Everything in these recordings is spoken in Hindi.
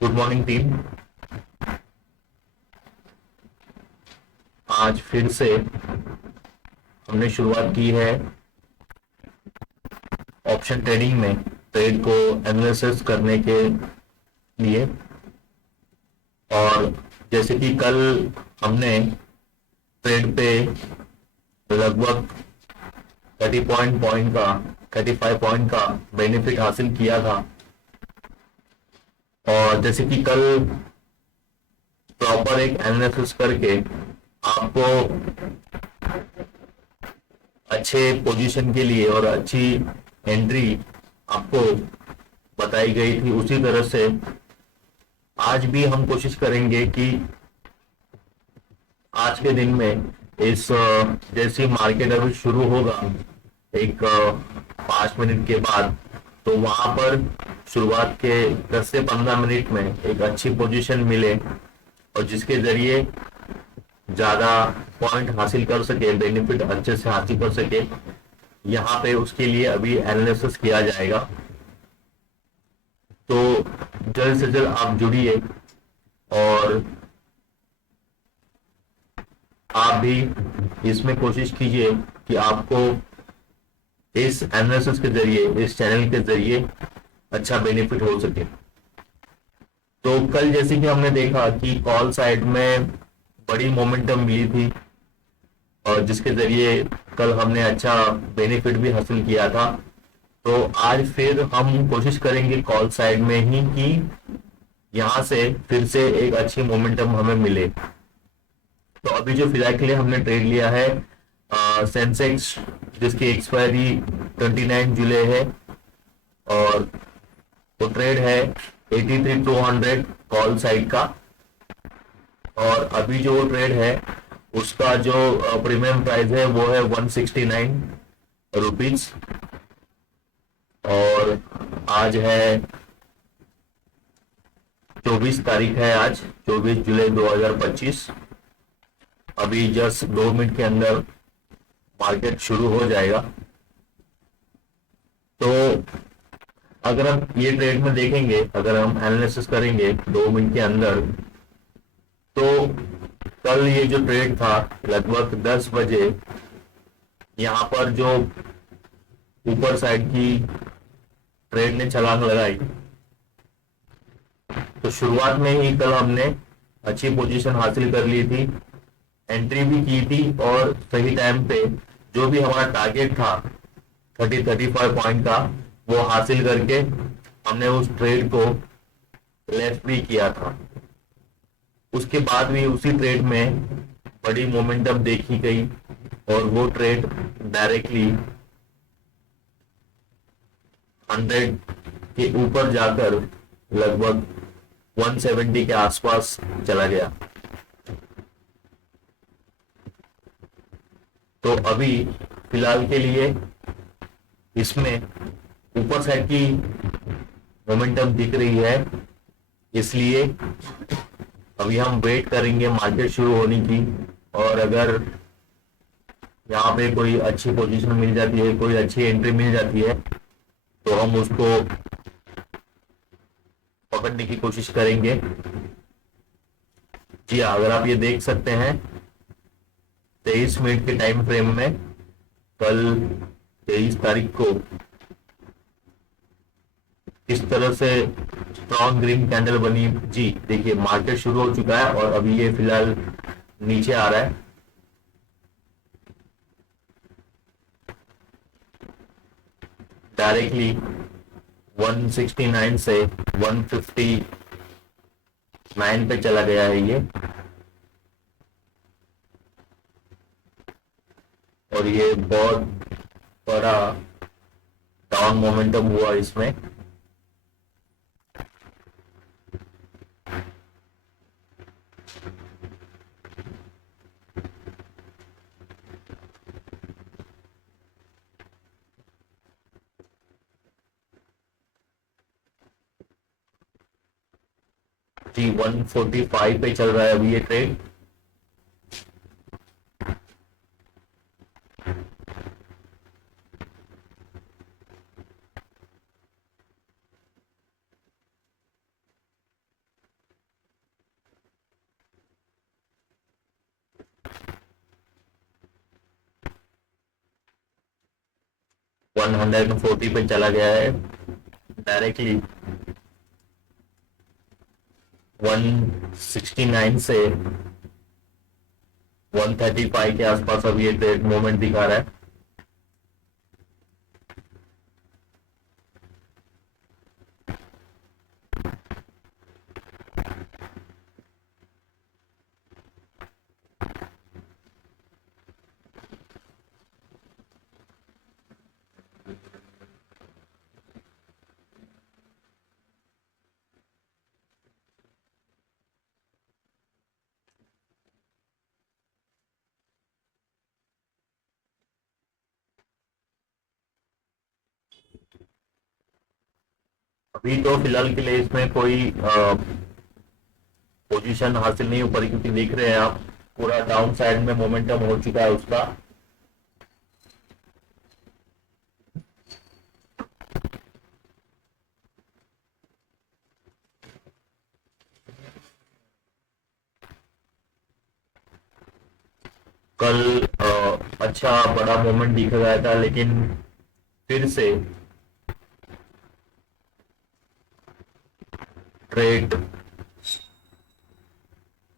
Good morning team. आज फिर से हमने शुरुआत की है ऑप्शन ट्रेडिंग में ट्रेड को एनालिसिस करने के लिए। और जैसे कि कल हमने ट्रेड पे लगभग 35 पॉइंट का बेनिफिट हासिल किया था। और जैसे कि कल प्रॉपर एक एनालिसिस करके आपको अच्छे पोजीशन के लिए और अच्छी एंट्री आपको बताई गई थी, उसी तरह से आज भी हम कोशिश करेंगे कि आज के दिन में इस जैसे मार्केट अभी शुरू होगा एक 5 मिनट के बाद, तो वहां पर शुरुआत के 10 से 15 मिनट में एक अच्छी पोजीशन मिले और जिसके जरिए ज्यादा पॉइंट हासिल कर सके, बेनिफिट अच्छे से हासिल कर सके। यहाँ पे उसके लिए अभी एनालिसिस किया जाएगा। तो जल्द से जल्द आप जुड़िए और आप भी इसमें कोशिश कीजिए कि आपको इस एनालिसिस के जरिए, इस चैनल के जरिए अच्छा बेनिफिट हो सके। तो कल जैसे कि हमने देखा कि कॉल साइड में बड़ी मोमेंटम मिली थी और जिसके जरिए कल हमने अच्छा बेनिफिट भी हासिल किया था। तो आज फिर हम कोशिश करेंगे कॉल साइड में ही कि यहाँ से फिर से एक अच्छी मोमेंटम हमें मिले। तो अभी जो फिलहाल के लिए हमने ट्रेड लिया है सेंसेक्स, जिसकी एक्सपायरी 29 जुलाई है, और वो ट्रेड है 83,200 कॉल साइड का। और अभी जो वो ट्रेड है उसका जो प्रीमियम प्राइस है वो है 169 रुपीज। और आज है 24 तारीख है, आज 24 जुलाई 2025। अभी जस्ट 2 मिनट के अंदर मार्केट शुरू हो जाएगा। तो अगर हम ये ट्रेड में देखेंगे, अगर हम एनालिसिस करेंगे 2 मिनट के अंदर, तो कल ये जो ट्रेड था लगभग 10 बजे यहाँ पर जो ऊपर साइड की ट्रेड ने छलांग लगाई, तो शुरुआत में ही कल हमने अच्छी पोजीशन हासिल कर ली थी, एंट्री भी की थी और सही टाइम पे जो भी हमारा टारगेट था 35 पॉइंट का, वो हासिल करके हमने उस ट्रेड को लेफ्ट भी किया था। उसके बाद भी उसी ट्रेड में बड़ी मोमेंटम देखी गई और वो ट्रेड डायरेक्टली 100 के ऊपर जाकर लगभग 170 के आसपास चला गया। तो अभी फिलहाल के लिए इसमें ऊपर साइड की मोमेंटम दिख रही है, इसलिए अभी हम वेट करेंगे मार्केट शुरू होने की। और अगर यहाँ पे कोई अच्छी पोजीशन मिल जाती है, कोई अच्छी एंट्री मिल जाती है, तो हम उसको पकड़ने की कोशिश करेंगे। जी हाँ, अगर आप ये देख सकते हैं 23 मिनट के टाइम फ्रेम में कल 23 तारीख को किस तरह से स्ट्रॉन्ग ग्रीन कैंडल बनी। जी देखिए, मार्केट शुरू हो चुका है और अभी ये फिलहाल नीचे आ रहा है। डायरेक्टली 169 से 159 पे चला गया है ये, और ये बहुत बड़ा डाउन मोमेंटम हुआ इसमें। जी 145 पे चल रहा है अभी ये ट्रेड। 140 पे चला गया है डायरेक्टली। 169 से 135 के आसपास अब ये ट्रेड मूवमेंट दिखा रहा है। अभी तो फिलहाल के लिए इसमें कोई पोजीशन हासिल नहीं हो पाई, क्योंकि देख रहे हैं आप पूरा डाउन साइड में मोमेंटम हो चुका है उसका। कल अच्छा बड़ा मोमेंट दिखा गया था, लेकिन फिर से ट्रेड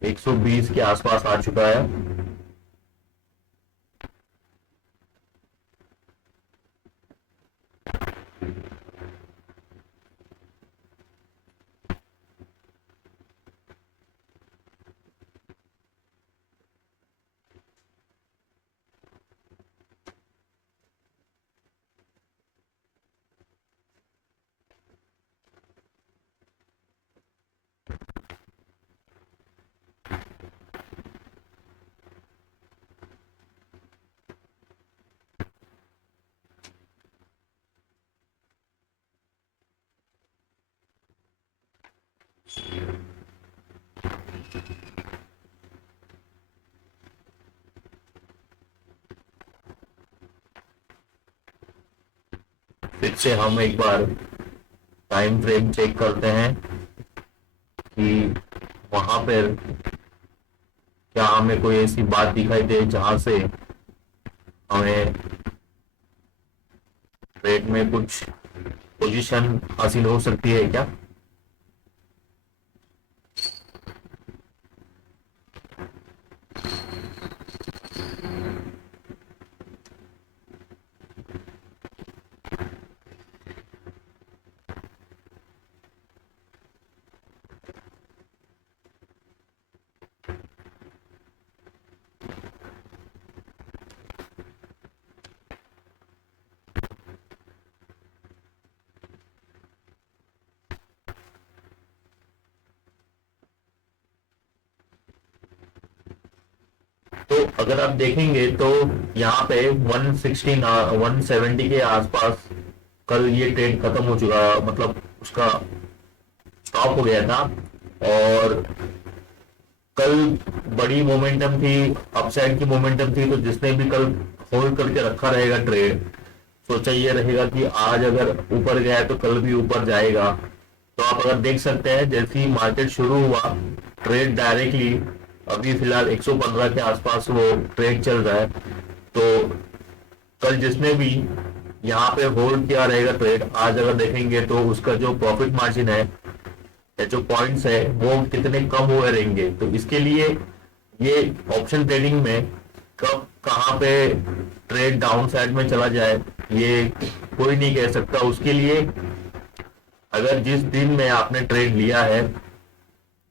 120 के आसपास आ चुका है। फिर से हम एक बार टाइम फ्रेम चेक करते हैं कि वहां पर क्या हमें कोई ऐसी बात दिखाई दे जहां से हमें ट्रेड में कुछ पोजीशन हासिल हो सकती है क्या। तो अगर आप देखेंगे तो यहाँ पे 170 के आसपास कल ये ट्रेड खत्म हो चुका, मतलब उसका स्टॉप हो गया था। और कल बड़ी मोमेंटम थी, अपसाइड की मोमेंटम थी, तो जिसने भी कल होल्ड करके रखा रहेगा ट्रेड, सोचा ये रहेगा कि आज अगर ऊपर गया है तो कल भी ऊपर जाएगा। तो आप अगर देख सकते हैं जैसे ही मार्केट शुरू हुआ, ट्रेड डायरेक्टली अभी फिलहाल 115 के आसपास वो ट्रेड चल रहा है। तो कल जिसने भी यहाँ पे होल्ड किया रहेगा ट्रेड, आज अगर देखेंगे तो उसका जो प्रॉफिट मार्जिन है या जो पॉइंट्स है वो कितने कम हुए रहेंगे। तो इसके लिए ये ऑप्शन ट्रेडिंग में कब कहाँ पे ट्रेड डाउन साइड में चला जाए ये कोई नहीं कह सकता। उसके लिए अगर जिस दिन में आपने ट्रेड लिया है,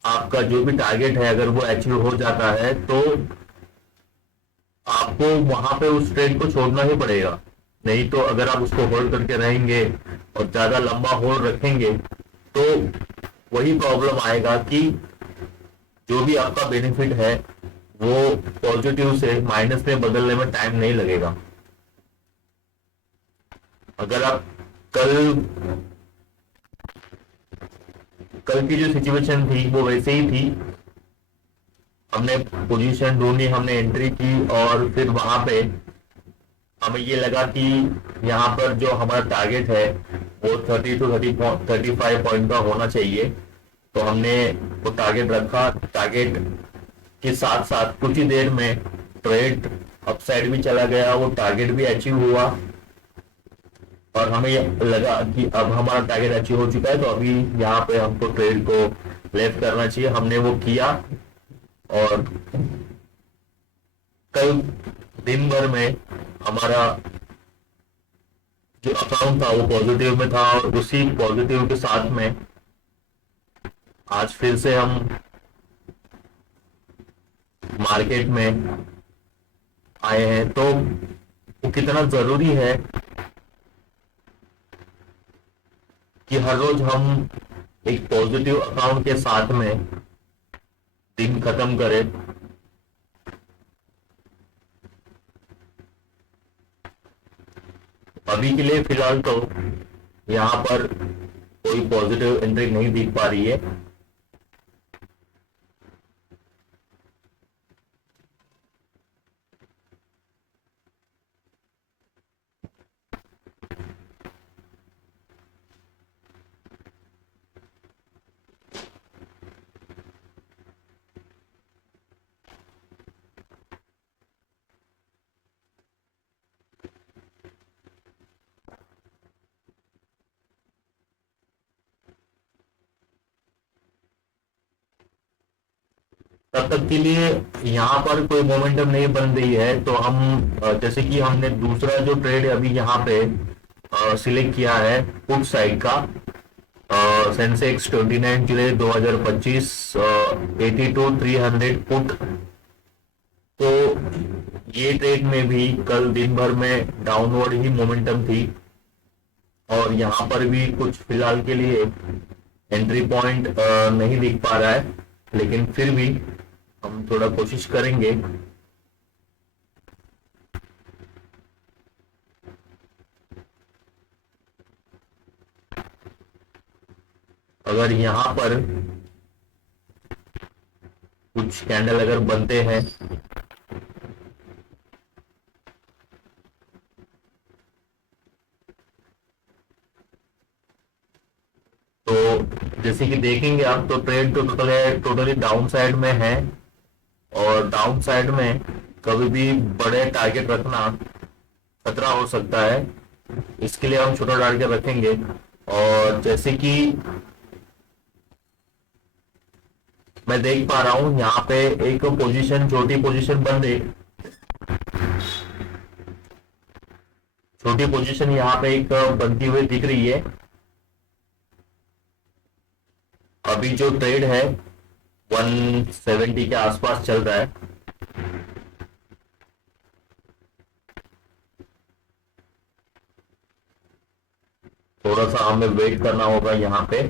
आपका जो भी टारगेट है अगर वो अचीव हो जाता है, तो आपको वहां पे उस ट्रेड को छोड़ना ही पड़ेगा। नहीं तो अगर आप उसको होल्ड करके रहेंगे और ज्यादा लंबा होल्ड रखेंगे तो वही प्रॉब्लम आएगा कि जो भी आपका बेनिफिट है वो पॉजिटिव से माइनस में बदलने में टाइम नहीं लगेगा। अगर आप कल कल की जो सिचुएशन थी वो वैसे ही थी, हमने पोजीशन ढूंढी, हमने एंट्री की और फिर वहां पे हमें ये लगा कि यहाँ पर जो हमारा टारगेट है वो 30 to 35 पॉइंट का होना चाहिए। तो हमने वो टारगेट रखा, टारगेट के साथ साथ कुछ ही देर में ट्रेड अपसाइड भी चला गया, वो टारगेट भी अचीव हुआ। और हमें लगा कि अब हमारा टारगेट अचीव हो चुका है, तो अभी यहाँ पे हमको ट्रेड को लेफ्ट करना चाहिए। हमने वो किया और कल दिन भर में हमारा जो अकाउंट था वो पॉजिटिव में था, और उसी पॉजिटिव के साथ में आज फिर से हम मार्केट में आए हैं। तो वो कितना जरूरी है कि हर रोज हम एक पॉजिटिव अकाउंट के साथ में दिन खत्म करें। अभी के लिए फिलहाल तो यहाँ पर कोई पॉजिटिव एंट्री नहीं दिख पा रही है। तब तक के लिए यहाँ पर कोई मोमेंटम नहीं बन रही है, तो हम जैसे कि हमने दूसरा जो ट्रेड अभी यहाँ पे सिलेक्ट किया है पुट साइड का, सेंसेक्स 29 जुलाई 2025 82,300 पुट। तो ये ट्रेड में भी कल दिन भर में डाउनवर्ड ही मोमेंटम थी, और यहाँ पर भी कुछ फिलहाल के लिए एंट्री पॉइंट नहीं दिख पा रहा है, लेकिन फिर भी हम थोड़ा कोशिश करेंगे। अगर यहाँ पर कुछ कैंडल अगर बनते हैं तो जैसे कि देखेंगे आप, तो ट्रेड तो टोटली डाउन साइड में है, और डाउन साइड में कभी भी बड़े टारगेट रखना खतरा हो सकता है। इसके लिए हम छोटा टारगेट रखेंगे। और जैसे कि मैं देख पा रहा हूं यहाँ पे एक पोजीशन, छोटी पोजीशन बन रही, छोटी पोजीशन यहाँ पे एक बनती हुई दिख रही है। अभी जो ट्रेड है 170 के आसपास चल रहा है। थोड़ा सा हमें वेट करना होगा यहाँ पे।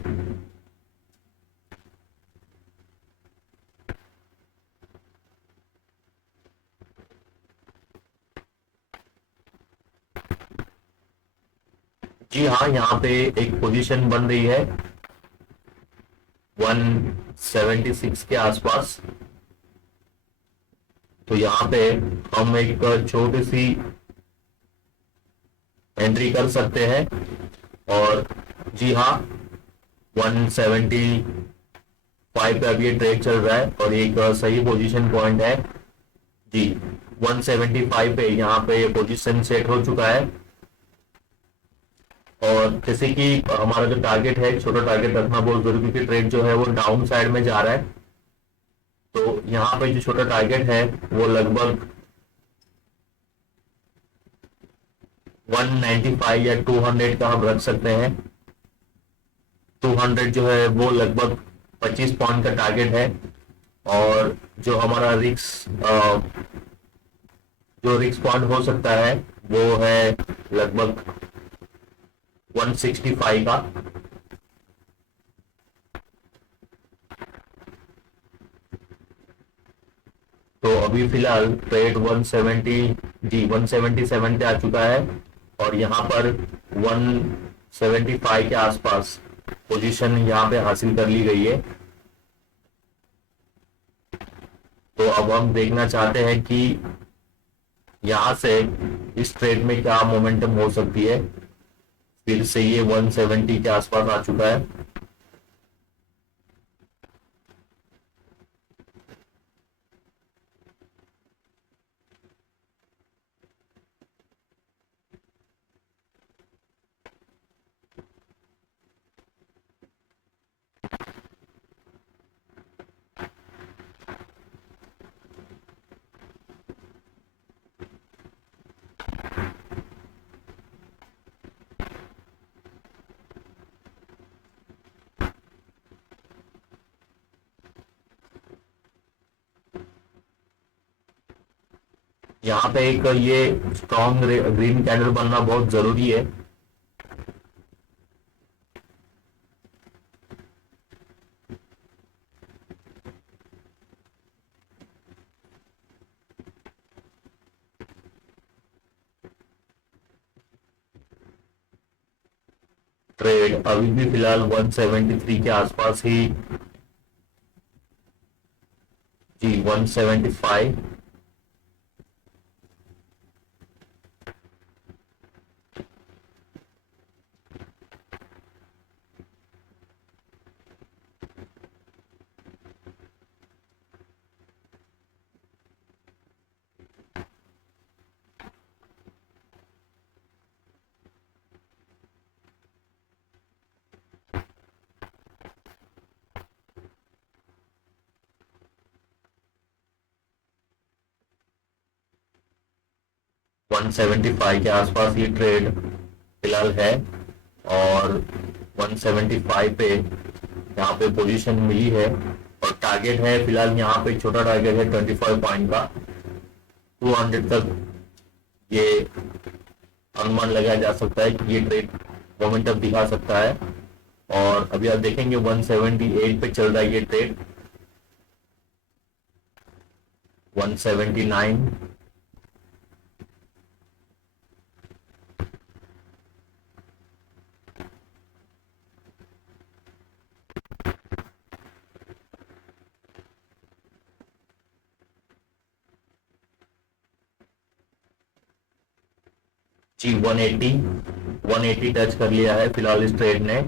जी हाँ, यहाँ पे एक पोजीशन बन रही है 176 के आसपास। तो यहाँ पे हम एक छोटी सी एंट्री कर सकते हैं। और जी हाँ, 175 पे अभी ये ट्रेड चल रहा है, और एक सही पोजीशन पॉइंट है जी 175 पे। यहाँ पे ये पोजीशन सेट हो चुका है, और जैसे कि हमारा जो टारगेट है, छोटा टारगेट रखना बहुत जरूरी, क्योंकि ट्रेड जो है वो डाउन साइड में जा रहा है। तो यहाँ पे जो छोटा टारगेट है वो लगभग 195 या 200 का हम रख सकते हैं। 200 जो है वो लगभग 25 पॉइंट का टारगेट है, और जो हमारा जो रिक्स पॉइंट हो सकता है वो है लगभग 165 का। तो अभी फिलहाल ट्रेड 170 जी 177 पे आ चुका है, और यहाँ पर 175 के आसपास पोजीशन यहाँ पे हासिल कर ली गई है। तो अब हम देखना चाहते हैं कि यहाँ से इस ट्रेड में क्या मोमेंटम हो सकती है। फिर से ये 170 के आसपास आ चुका है। यहाँ पे एक ये स्ट्रॉन्ग ग्रीन कैंडल बनना बहुत जरूरी है। ट्रेड अभी भी फिलहाल 173 के आसपास ही। जी 175। 175 के आसपास ये ट्रेड फिलहाल है। और 175 पे यहाँ पे पोजीशन मिली है और टारगेट है फिलहाल यहाँ पे छोटा टारगेट है 25 पॉइंट का। 200 तक ये अनुमान लगाया जा सकता है कि ये ट्रेड मोमेंटम दिखा सकता है। और अभी आप देखेंगे 178 पे चल रहा है ये ट्रेड। 179। जी 180। 180 टच कर लिया है फिलहाल इस ट्रेड ने।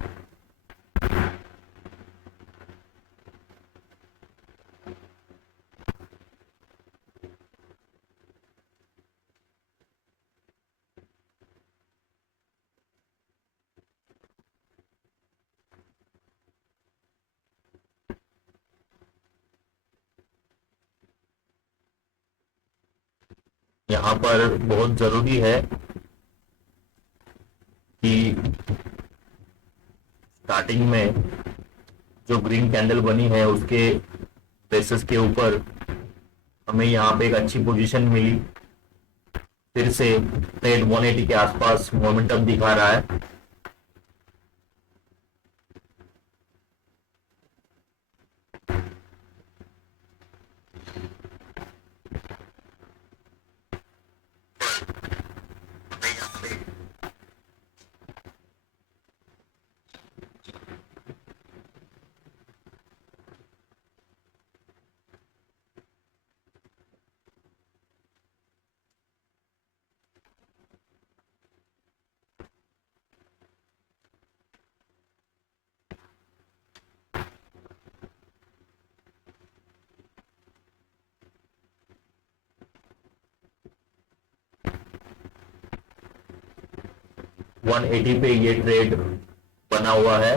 यहाँ पर बहुत जरूरी है कि स्टार्टिंग में जो ग्रीन कैंडल बनी है उसके बेसिस के ऊपर हमें यहाँ पे एक अच्छी पोजीशन मिली। फिर से ट्रेड 180 के आसपास मोमेंटम दिखा रहा है। वन एटी पे ये ट्रेड बना हुआ है।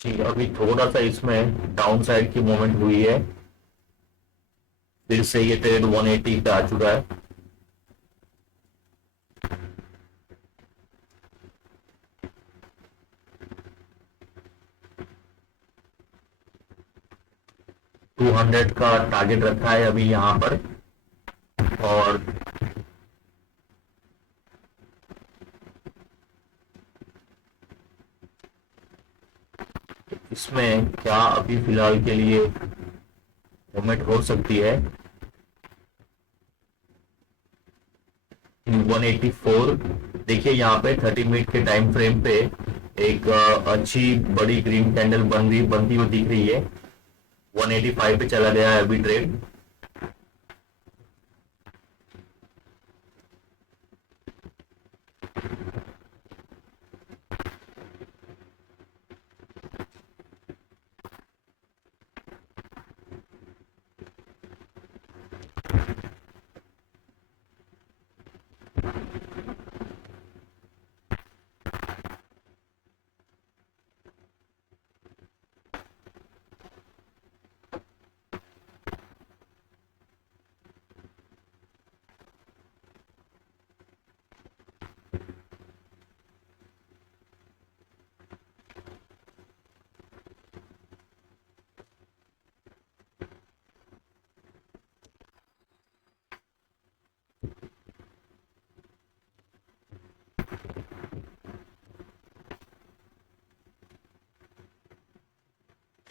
जी अभी थोड़ा सा इसमें डाउन साइड की मूवमेंट हुई है। फिर से ये ट्रेड 180 पे आ चुका है। टू 200 का टारगेट रखा है अभी यहाँ पर। और इसमें क्या अभी फिलहाल के लिए मूवमेंट हो सकती है। 184। देखिए यहाँ पे 30 मिनट के टाइम फ्रेम पे एक अच्छी बड़ी ग्रीन कैंडल बनती हुई दिख रही है। 185 पे चला गया है अभी ट्रेड।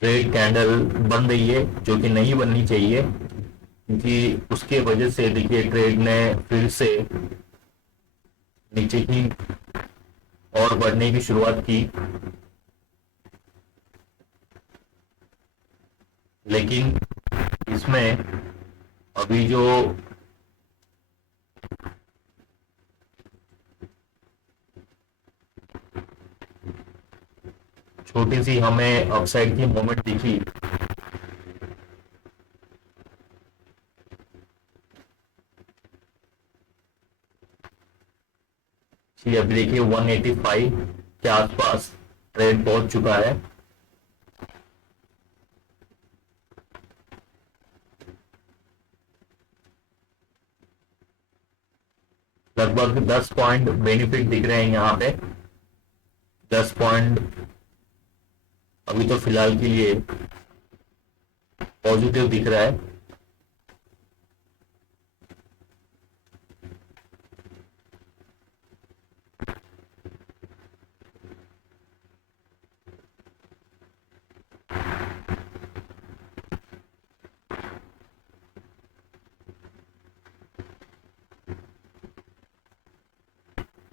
रेड कैंडल बन रही है, जो कि नहीं बननी चाहिए, क्योंकि उसके वजह से देखिए ट्रेड ने फिर से नीचे की और बढ़ने की शुरुआत की। लेकिन इसमें अभी जो छोटी सी हमें अपसाइड की मोमेंट दिखी, कि अभी देखिए 185 के आसपास ट्रेड पहुंच चुका है। लगभग 10 पॉइंट बेनिफिट दिख रहे हैं यहाँ पे। 10 पॉइंट अभी तो फिलहाल के लिए पॉजिटिव दिख रहा है।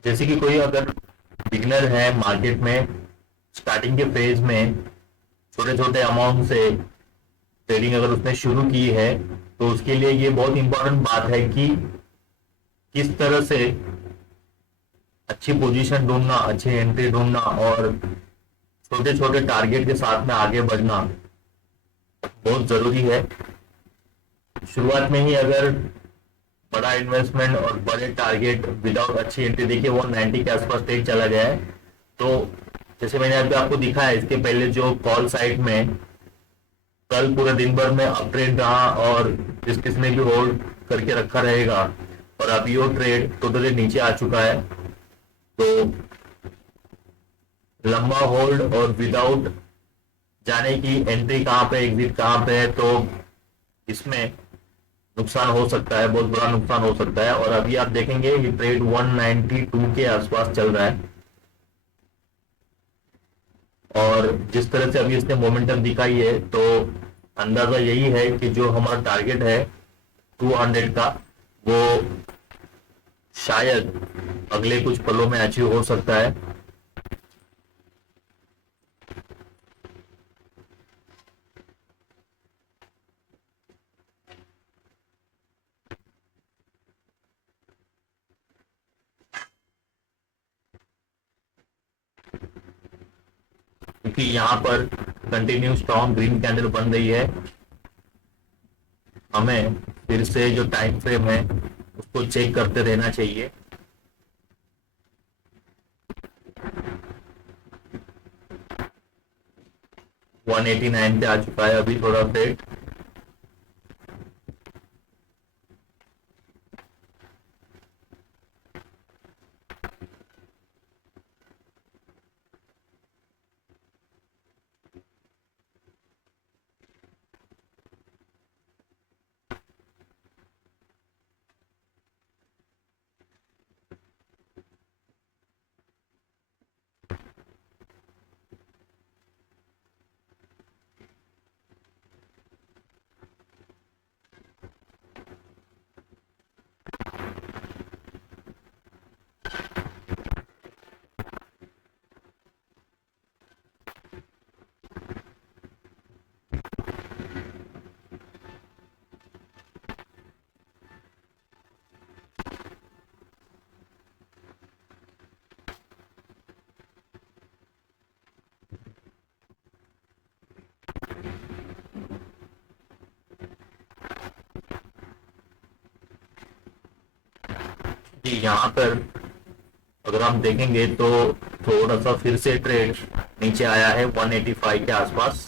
जैसे कि कोई अगर बिगनर है मार्केट में, स्टार्टिंग के फेज में छोटे छोटे अमाउंट से ट्रेडिंग अगर उसने शुरू की है, तो उसके लिए ये बहुत इंपॉर्टेंट बात है कि किस तरह से अच्छी पोजीशन ढूंढना, अच्छी एंट्री ढूंढना और छोटे छोटे टारगेट के साथ में आगे बढ़ना बहुत जरूरी है। शुरुआत में ही अगर बड़ा इन्वेस्टमेंट और बड़े टारगेट विदाउट अच्छी एंट्री, देखिए 190 के आसपास ट्रेड चला गया है। तो जैसे मैंने अभी आपको दिखा है, इसके पहले जो कॉल साइड में कल पूरे दिन भर में अप ट्रेड रहा और जिस किसने भी होल्ड करके रखा रहेगा, और अभी वो ट्रेड टोटली नीचे आ चुका है। तो लंबा होल्ड और विदाउट जाने की एंट्री कहाँ पे, एग्जिट कहाँ पे है, तो इसमें नुकसान हो सकता है, बहुत बड़ा नुकसान हो सकता है। और अभी आप देखेंगे कि ट्रेड 192 के आसपास चल रहा है, और जिस तरह से अभी इसने मोमेंटम दिखाई है, तो अंदाजा यही है कि जो हमारा टारगेट है 200 का, वो शायद अगले कुछ पलों में अचीव हो सकता है। क्योंकि यहाँ पर कंटिन्यू स्ट्रॉन्ग ग्रीन कैंडल बन रही है, हमें फिर से जो टाइम फ्रेम है उसको चेक करते रहना चाहिए। वन एटी नाइन पे आ चुका है अभी थोड़ा ट्रेड। जी, यहाँ पर अगर हम देखेंगे तो थोड़ा सा फिर से ट्रेड नीचे आया है 185 के आसपास,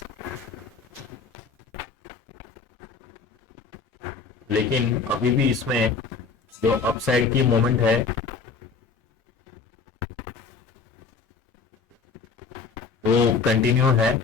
लेकिन अभी भी इसमें जो अपसाइड की मोमेंट है वो कंटिन्यू है।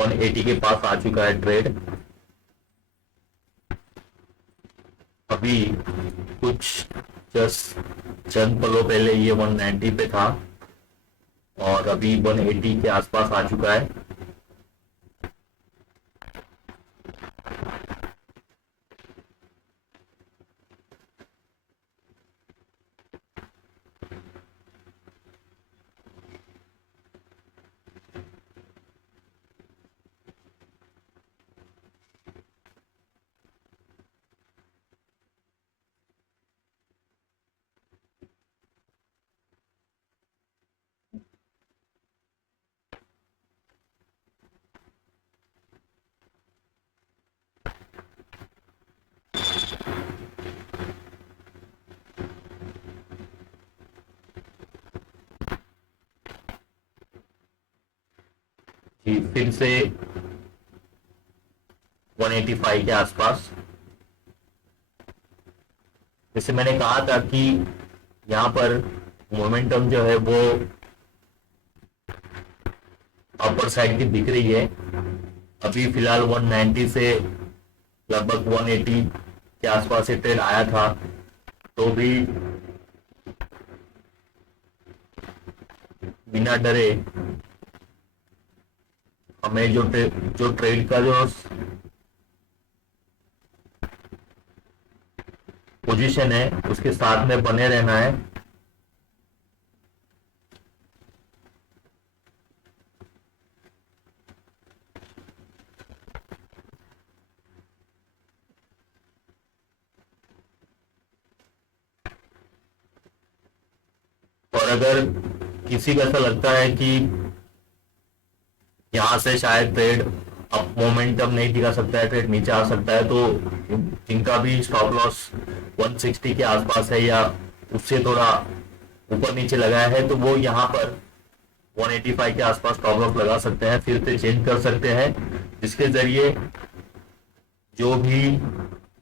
180 के पास आ चुका है ट्रेड। अभी कुछ जस्ट चंद पलों पहले ये 190 पे था और अभी 180 के आसपास आ चुका है। जी फिर से 185 के आसपास। जैसे मैंने कहा था कि यहाँ पर मोमेंटम जो है वो अपर साइड की दिख रही है। अभी फिलहाल 190 से लगभग 180 के आसपास से ट्रेड आया था, तो भी बिना डरे हमें जो ट्रेड का जो पोजीशन है उसके साथ में बने रहना है। और अगर किसी को ऐसा लगता है कि यहां से शायद ट्रेड अप मोमेंटम नहीं दिखा सकता है, ट्रेड नीचे आ सकता है, तो इनका भी स्टॉप लॉस 160 के आसपास है या उससे थोड़ा ऊपर नीचे लगाया है, तो वो यहाँ पर 185 के आसपास स्टॉप लॉस लगा सकते हैं, फिर से चेंज कर सकते हैं, जिसके जरिए जो भी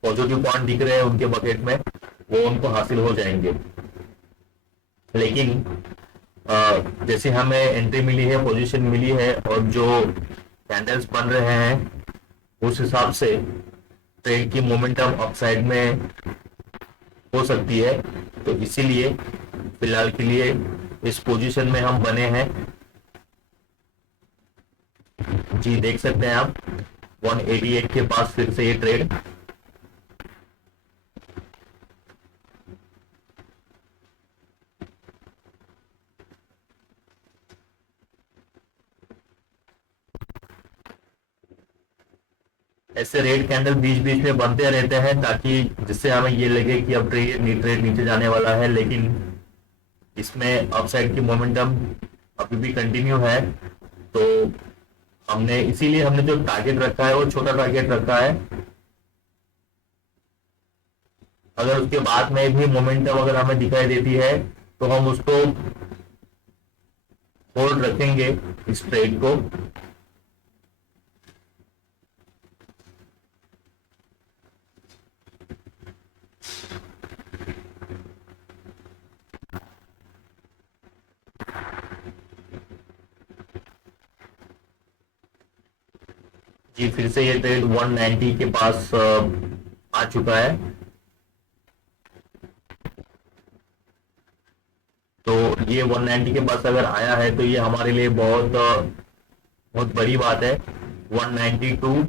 पॉजिटिव पॉइंट दिख रहे हैं उनके बकेट में वो उनको हासिल हो जाएंगे। लेकिन जैसे हमें एंट्री मिली है, पोजीशन मिली है और जो कैंडल्स बन रहे हैं उस हिसाब से ट्रेड की मोमेंटम अपसाइड में हो सकती है, तो इसीलिए फिलहाल के लिए इस पोजीशन में हम बने हैं। जी देख सकते हैं आप 188 के पास फिर से ये ट्रेड। ऐसे रेड कैंडल बीच बीच में बनते रहते हैं ताकि जिससे हमें ये लगे कि अब ट्रेड नीचे जाने वाला है, लेकिन इसमें अपसाइड की मोमेंटम अभी भी कंटिन्यू है। तो इसीलिए हमने जो टारगेट रखा है वो छोटा टारगेट रखा है। अगर उसके बाद में भी मोमेंटम अगर हमें दिखाई देती है तो हम उसको होल्ड रखेंगे इस ट्रेड को। जी फिर से ये ट्रेड 190 के पास आ चुका है, तो ये 190 के पास अगर आया है तो ये हमारे लिए बहुत बहुत बड़ी बात है। 192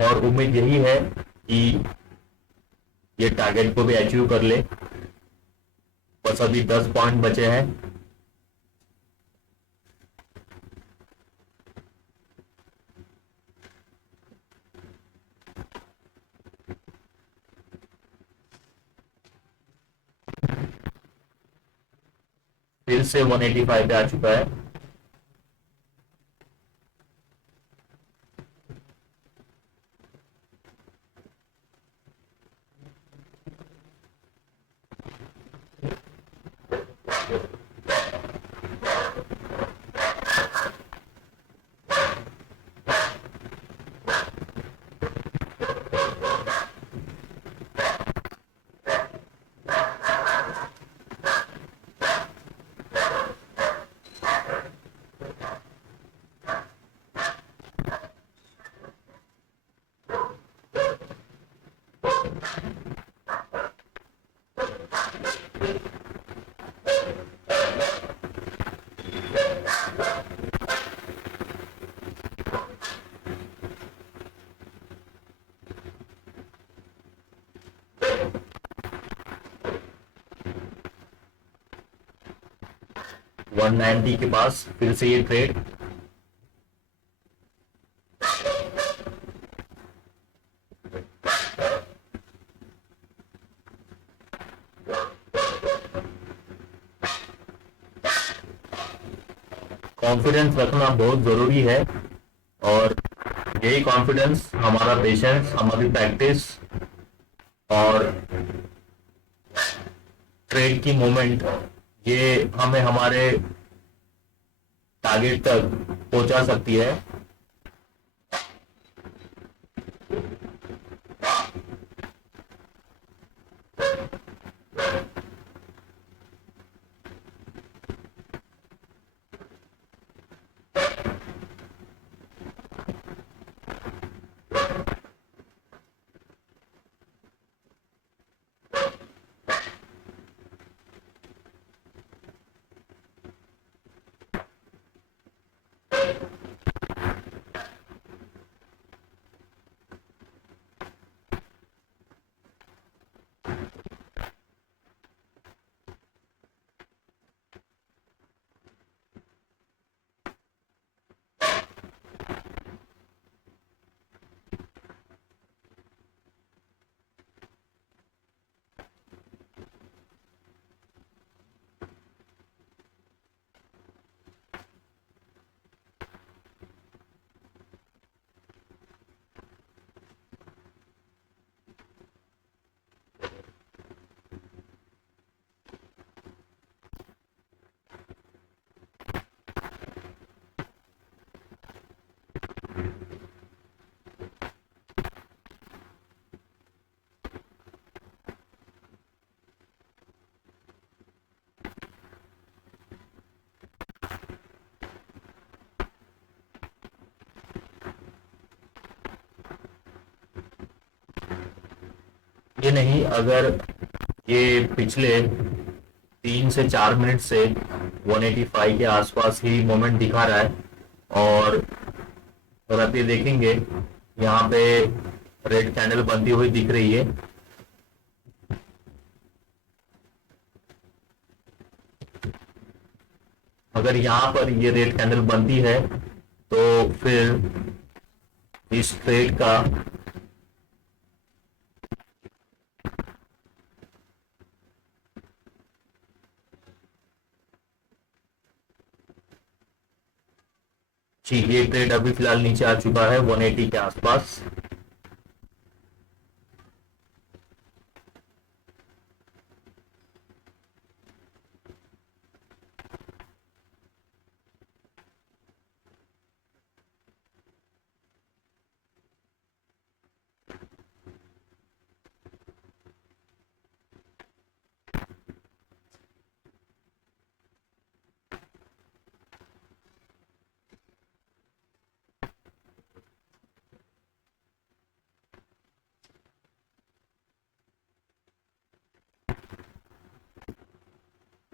और उम्मीद यही है कि ये टारगेट को भी अचीव कर ले। बस अभी 10 पॉइंट बचे हैं। फिर से 185 पे आ चुका है। 190 के पास फिर से ये ट्रेड। कॉन्फिडेंस रखना बहुत जरूरी है, और यही कॉन्फिडेंस, हमारा पेशेंस, हमारी प्रैक्टिस और ट्रेड की मोमेंट, ये हमें हमारे टारगेट तक पहुंचा सकती है। ये नहीं, अगर ये पिछले 3 से 4 मिनट से 185 के आसपास ही मोमेंट दिखा रहा है, और अगर आप ये देखेंगे यहाँ पे रेड कैंडल बनती हुई दिख रही है। अगर यहाँ पर ये रेड कैंडल बनती है तो फिर इस ट्रेड का जी, ये ट्रेड अभी फिलहाल नीचे आ चुका है 180 के आसपास।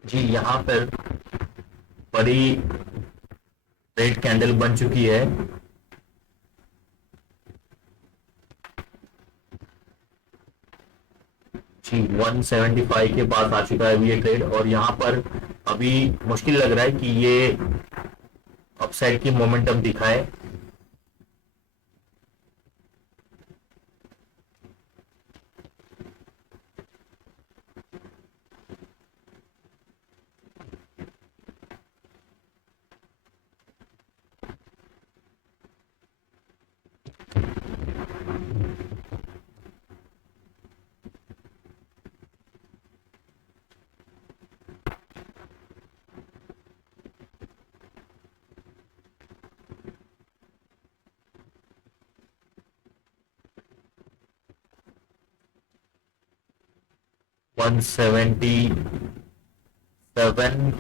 जी, यहाँ पर बड़ी रेड कैंडल बन चुकी है। जी, 175 के पास आ चुका है अभी ये ट्रेड, और यहाँ पर अभी मुश्किल लग रहा है कि ये अपसाइड की मोमेंटम दिखाए। वन 177।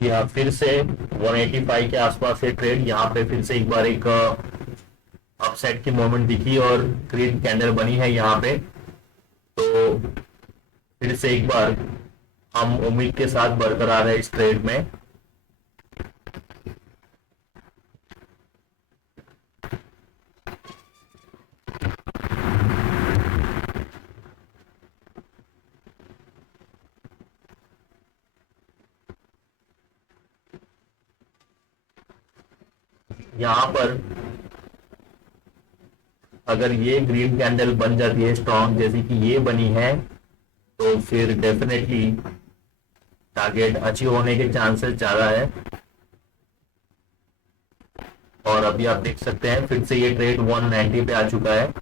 या फिर से 185 के आसपास है ट्रेड। यहाँ पे फिर से एक बार एक अपसाइड की मूवमेंट दिखी और ग्रीन कैंडल बनी है यहाँ पे। तो फिर से एक बार हम उम्मीद के साथ बरकरार है इस ट्रेड में। यहाँ पर अगर ये ग्रीन कैंडल बन जाती है स्ट्रॉन्ग जैसी कि ये बनी है, तो फिर डेफिनेटली टारगेट अचीव होने के चांसेस ज्यादा है। और अभी आप देख सकते हैं फिर से ये ट्रेड 190 पे आ चुका है।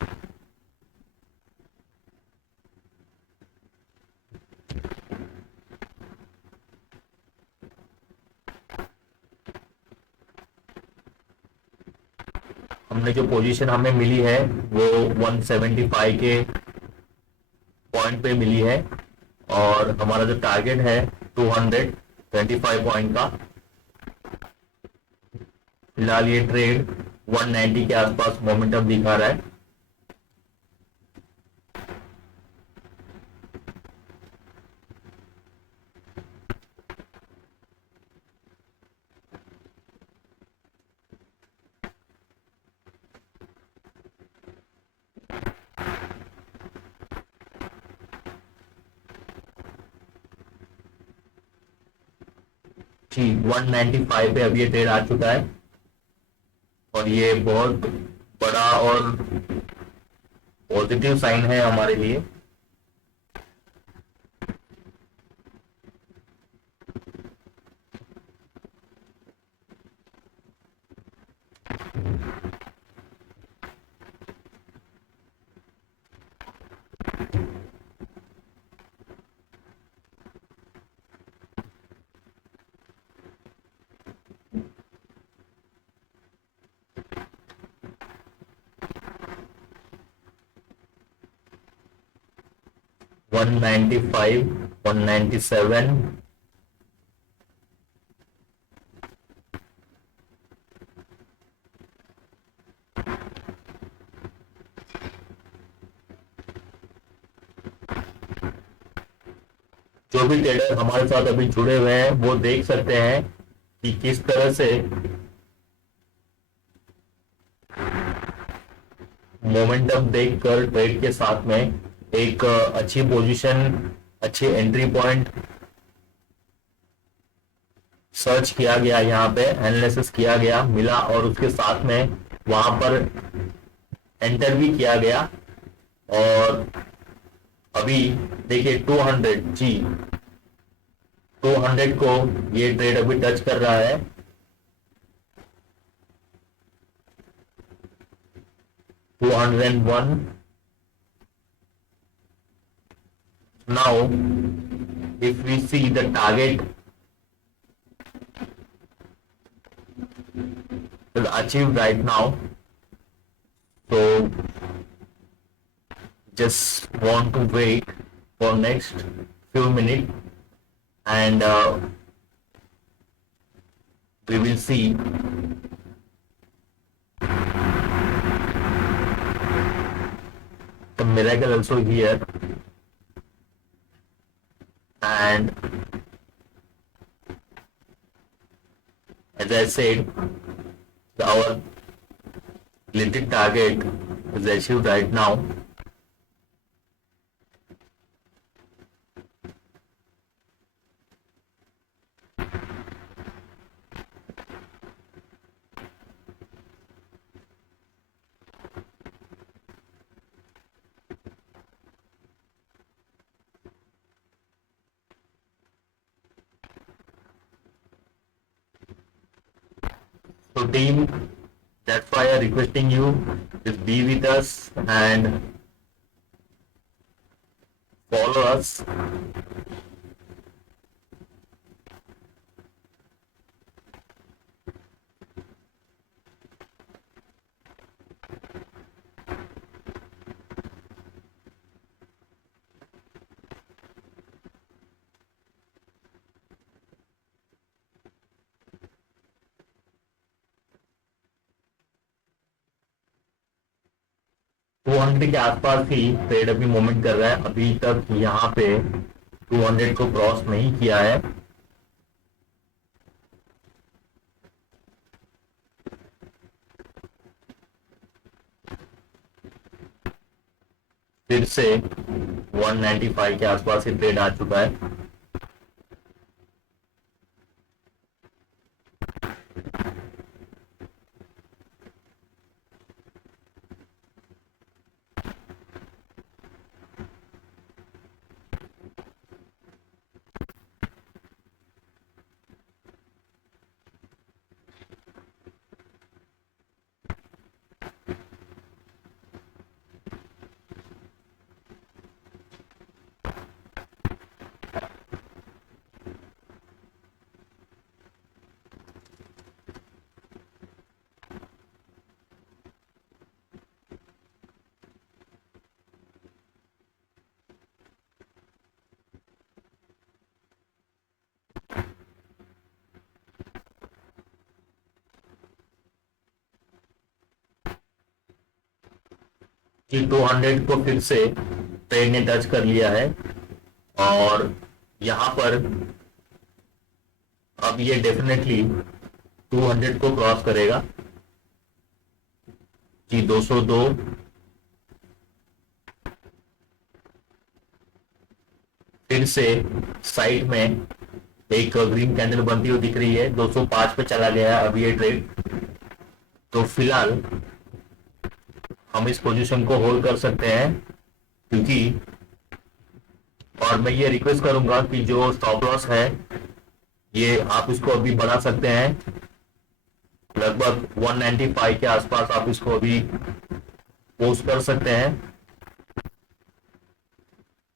हमने जो पोजीशन हमें मिली है वो 175 के पॉइंट पे मिली है, और हमारा जो टारगेट है 225 पॉइंट का। फिलहाल ये ट्रेड 190 के आसपास मोमेंटम दिखा रहा है। जी 195 पे अभी ये ट्रेड आ चुका है, और ये बहुत बड़ा और पॉजिटिव साइन है हमारे लिए। वन 195, 197, जो भी ट्रेडर हमारे साथ अभी जुड़े हुए हैं वो देख सकते हैं कि किस तरह से मोमेंटम देखकर ट्रेड के साथ में एक अच्छी पोजीशन, अच्छी एंट्री पॉइंट सर्च किया गया, यहाँ पे एनालिसिस किया गया, मिला, और उसके साथ में वहां पर एंटर भी किया गया। और अभी देखिए 200 जी, 200 को ये ट्रेड अभी टच कर रहा है। To 201 now, if we see the target is achieved right now, so just want to wait for next few minutes, and we will see the miracle also here. And as I said, our related target is achieved right now. So team, that's why I'm requesting you to be with us and follow us. 200 के आसपास ही ट्रेड अभी मूवमेंट कर रहा है, अभी तक यहाँ पे 200 को क्रॉस नहीं किया है। फिर से 195 के आसपास ही ट्रेड आ चुका है। कि 200 को फिर से ट्रेड ने टच कर लिया है और यहाँ पर अब ये डेफिनेटली 200 को क्रॉस करेगा जी। 202 फिर से साइड में एक ग्रीन कैंडल बनती हुई दिख रही है। 205 पे चला गया है अभी ये ट्रेड, तो फिलहाल हम इस पोजीशन को होल्ड कर सकते हैं क्योंकि, और मैं ये रिक्वेस्ट करूंगा कि जो स्टॉप लॉस है ये आप इसको अभी बढ़ा सकते हैं, लगभग 195 के आसपास आप इसको अभी पोस्ट कर सकते हैं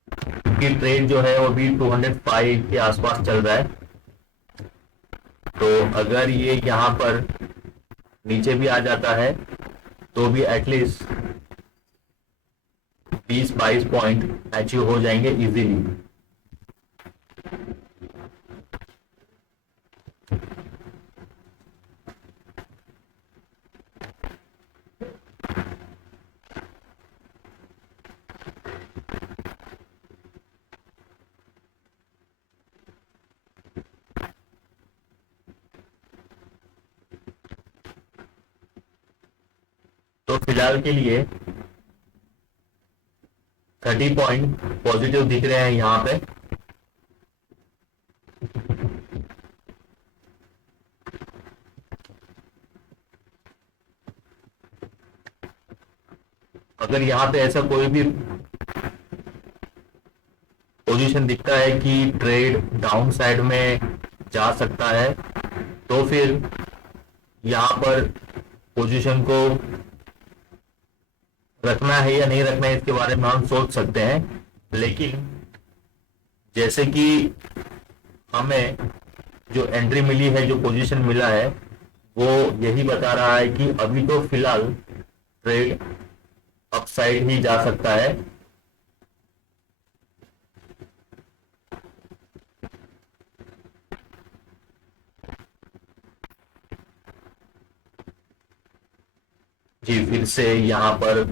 क्योंकि ट्रेड जो है वो अभी 205 के आसपास चल रहा है। तो अगर ये यहाँ पर नीचे भी आ जाता है तो भी एटलीस्ट 20-22 पॉइंट अचीव हो जाएंगे इजीली। तो फिलहाल के लिए 30 पॉइंट पॉजिटिव दिख रहे हैं यहाँ पे। अगर यहाँ पे ऐसा कोई भी पोजीशन दिखता है कि ट्रेड डाउन साइड में जा सकता है तो फिर यहाँ पर पोजीशन को रखना है या नहीं रखना है इसके बारे में हम सोच सकते हैं। लेकिन जैसे कि हमें जो एंट्री मिली है, जो पोजीशन मिला है, वो यही बता रहा है कि अभी तो फिलहाल ट्रेड अपसाइड ही जा सकता है। जी फिर से यहाँ पर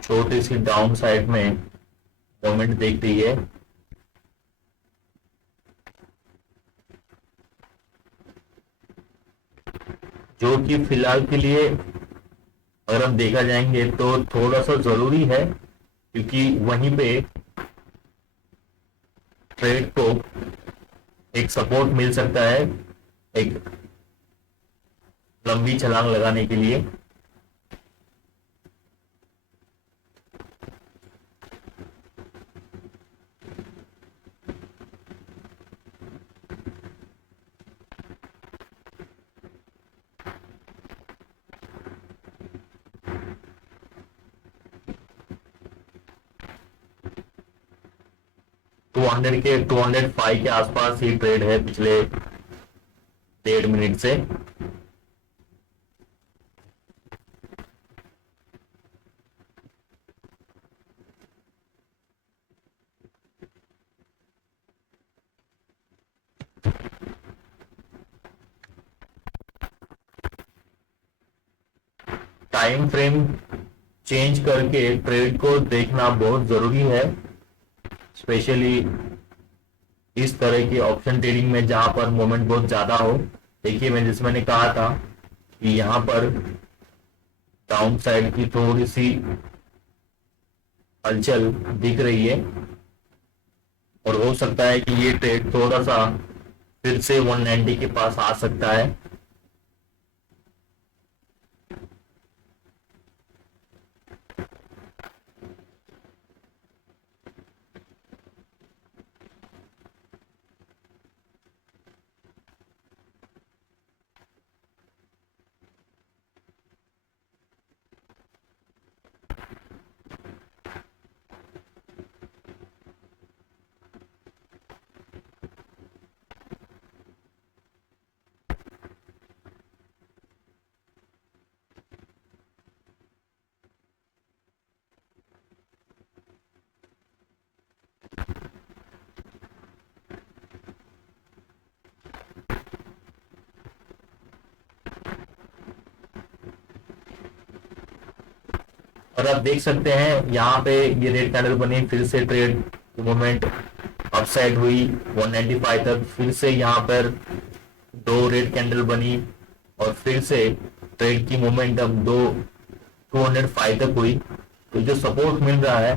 छोटी सी डाउन साइड में मोमेंट देख रही है। जो कि फिलहाल के लिए अगर हम देखा जाएंगे तो थोड़ा सा जरूरी है क्योंकि वहीं पे ट्रेड को एक सपोर्ट मिल सकता है एक लंबी छलांग लगाने के लिए। टू हंड्रेड के 205 के आसपास ही ट्रेड है पिछले 1.5 मिनट से। टाइम फ्रेम चेंज करके ट्रेड को देखना बहुत जरूरी है, स्पेशली इस तरह की ऑप्शन ट्रेडिंग में जहां पर मोमेंट बहुत ज्यादा हो। देखिए मैंने कहा था कि यहाँ पर डाउन साइड की थोड़ी सी हलचल दिख रही है और हो सकता है कि ये ट्रेड थोड़ा सा फिर से 190 के पास आ सकता है। और आप देख सकते हैं यहाँ पे ये रेड कैंडल बनी, फिर से ट्रेड मूवमेंट अपसाइड हुई 195 तक, फिर से यहाँ पर दो रेड कैंडल बनी और फिर से ट्रेड की मूवमेंट अब 205 तक हुई। तो जो सपोर्ट मिल रहा है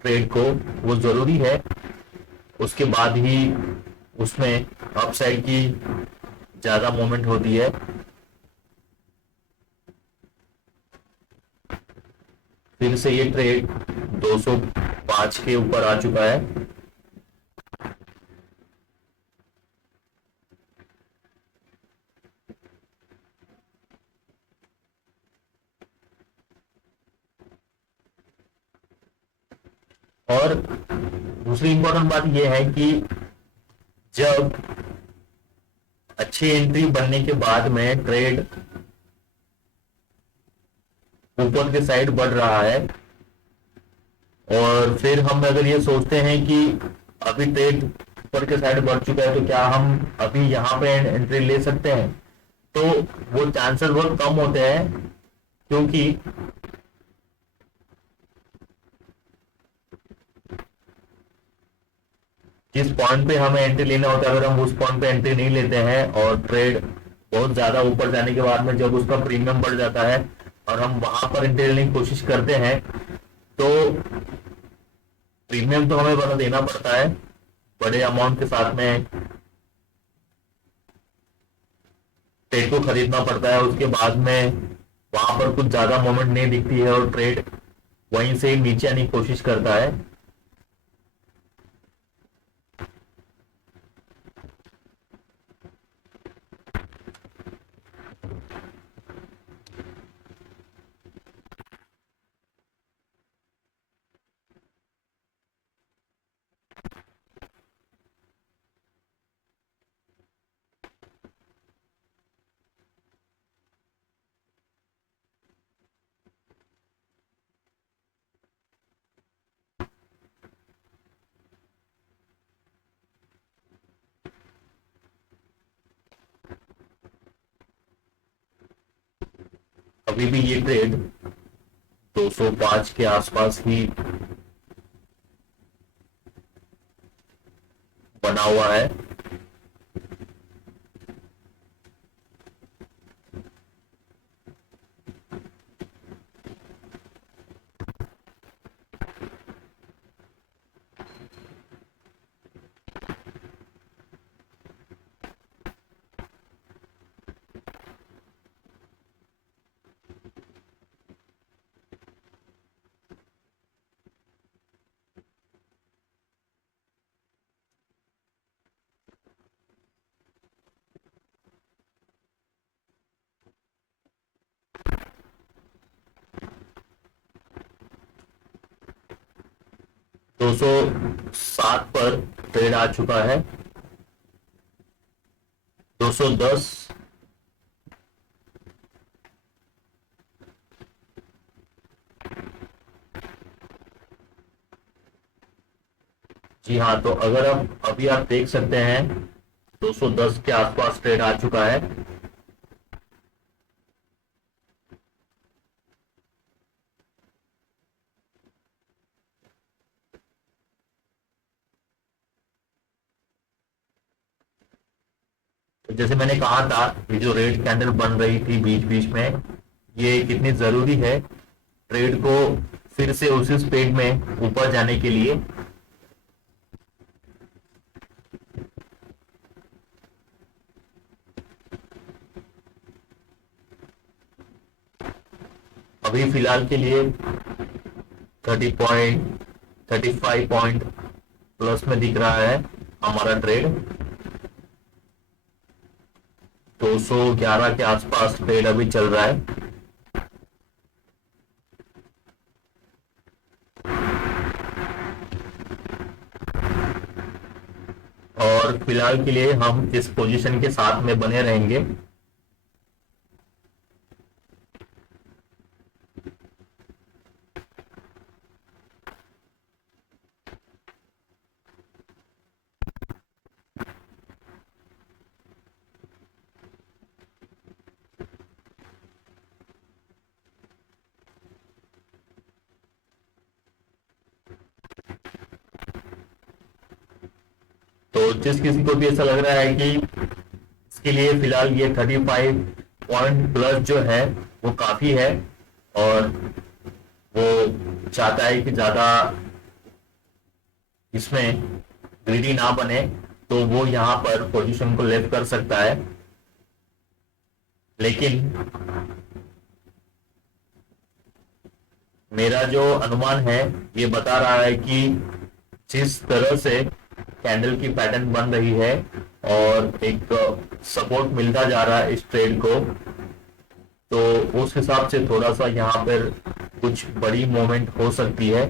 ट्रेड को वो जरूरी है, उसके बाद ही उसमें अपसाइड की ज्यादा मूवमेंट होती है। फिर से ये ट्रेड 205 के ऊपर आ चुका है। और दूसरी इंपॉर्टेंट बात यह है कि जब अच्छी एंट्री बनने के बाद में ट्रेड ऊपर के साइड बढ़ रहा है और फिर हम अगर ये सोचते हैं कि अभी ट्रेड ऊपर के साइड बढ़ चुका है तो क्या हम अभी यहाँ पे एंट्री ले सकते हैं, तो वो चांसेस बहुत कम होते हैं, क्योंकि जिस पॉइंट पे हमें एंट्री लेना होता है अगर हम उस पॉइंट पे एंट्री नहीं लेते हैं और ट्रेड बहुत ज्यादा ऊपर जाने के बाद में जब उसका प्रीमियम बढ़ जाता है और हम वहां पर एंट्री लेने की कोशिश करते हैं तो प्रीमियम तो हमें बना देना पड़ता है बड़े अमाउंट के साथ में, ट्रेड को खरीदना पड़ता है। उसके बाद में वहां पर कुछ ज्यादा मोमेंट नहीं दिखती है और ट्रेड वहीं से नीचे आने की कोशिश करता है। 'अभी भी ये ट्रेड 205 के आसपास ही बना हुआ है। दो सौ सात पर ट्रेड आ चुका है। 210, जी हाँ, तो अगर अब अभी आप देख सकते हैं 210 के आसपास ट्रेड आ चुका है। तो जैसे मैंने कहा था, ये जो रेड कैंडल बन रही थी बीच बीच में, ये कितनी जरूरी है ट्रेड को फिर से उसी स्पीड में ऊपर जाने के लिए। अभी फिलहाल के लिए 30 पॉइंट 35 पॉइंट प्लस में दिख रहा है हमारा ट्रेड। 211 के आसपास ट्रेड अभी चल रहा है। और फिलहाल के लिए हम इस पोजीशन के साथ में बने रहेंगे। तो जिस किसी को भी ऐसा लग रहा है कि इसके लिए फिलहाल ये 35 पॉइंट प्लस जो है वो काफी है, और वो चाहता है कि ज्यादा इसमें ग्रीडी ना बने, तो वो यहाँ पर पोजीशन को लेफ्ट कर सकता है। लेकिन मेरा जो अनुमान है ये बता रहा है कि जिस तरह से कैंडल की पैटर्न बन रही है और एक सपोर्ट मिलता जा रहा है इस ट्रेड को, तो उस हिसाब से थोड़ा सा यहाँ पर कुछ बड़ी मूवमेंट हो सकती है।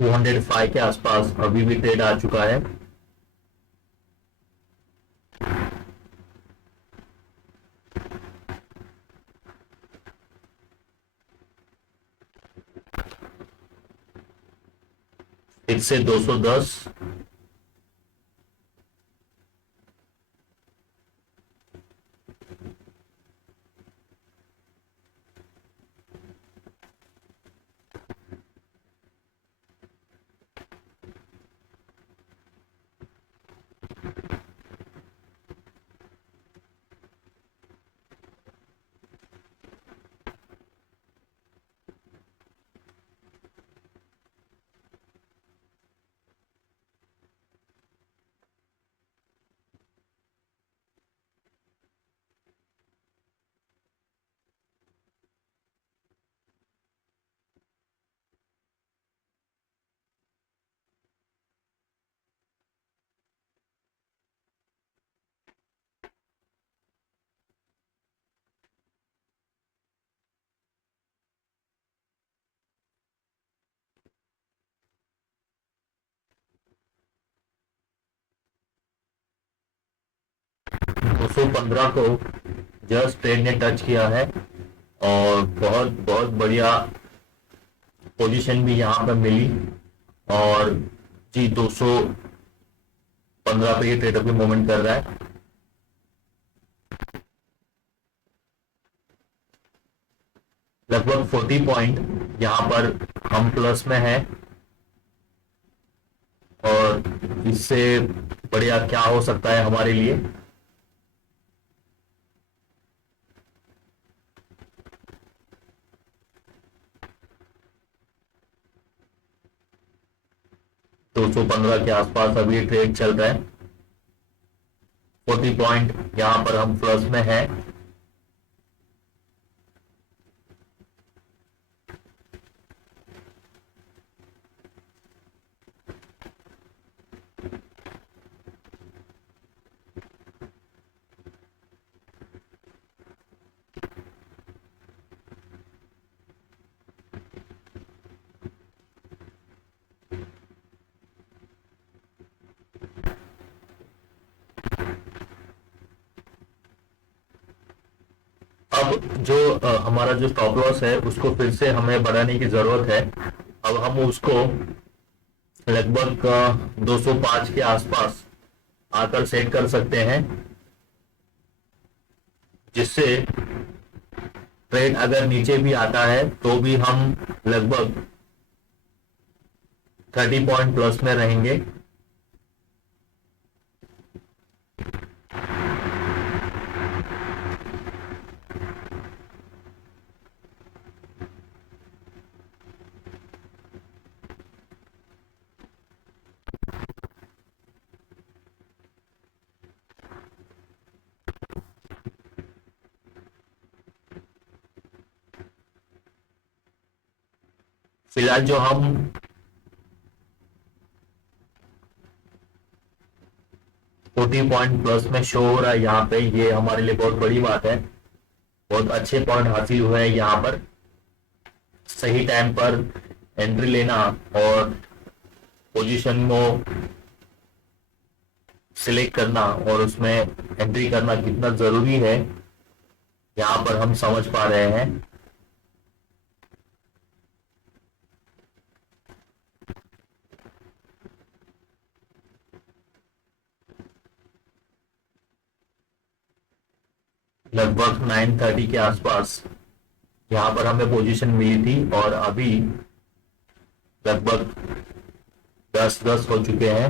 टू 205 के आसपास अभी भी ट्रेड आ चुका है। फिर से 210, दो सौ पंद्रह को जस्ट ट्रेड ने टच किया है, और बहुत बहुत बढ़िया पोजीशन भी यहाँ पर मिली। और जी 215 पे ये ट्रेड अभी मूवमेंट कर रहा है। लगभग 40 पॉइंट यहाँ पर हम प्लस में है, और इससे बढ़िया क्या हो सकता है हमारे लिए। 215 के आसपास अभी ट्रेड चल रहा है। 40 पॉइंट यहाँ पर हम प्लस में है। अब जो हमारा जो स्टॉप लॉस है उसको फिर से हमें बढ़ाने की जरूरत है। अब हम उसको लगभग 205 के आसपास आकर सेट कर सकते हैं, जिससे ट्रेड अगर नीचे भी आता है तो भी हम लगभग 30 पॉइंट प्लस में रहेंगे। फिलहाल जो हम 40 पॉइंट प्लस में शो हो रहा है यहाँ पे, ये हमारे लिए बहुत बड़ी बात है। बहुत अच्छे पॉइंट हासिल हुए हैं यहाँ पर। सही टाइम पर एंट्री लेना और पोजीशन को सिलेक्ट करना और उसमें एंट्री करना कितना जरूरी है यहाँ पर हम समझ पा रहे हैं। लगभग 9:30 के आसपास यहाँ पर हमें पोजीशन मिली थी और अभी लगभग 10:10 हो चुके हैं।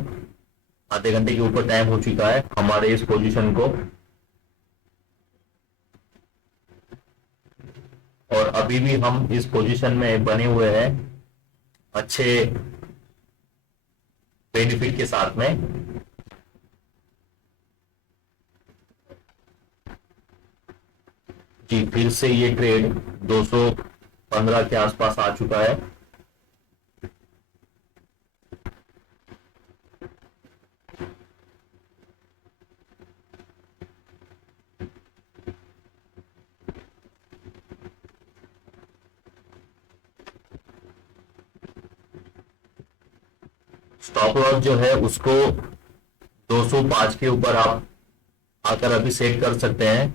आधे घंटे के ऊपर टाइम हो चुका है हमारे इस पोजीशन को, और अभी भी हम इस पोजीशन में बने हुए हैं अच्छे बेनिफिट के साथ में। जी, फिर से ये ट्रेड 215 के आसपास आ चुका है। स्टॉप लॉस जो है उसको 205 के ऊपर आप आकर अभी सेट कर सकते हैं।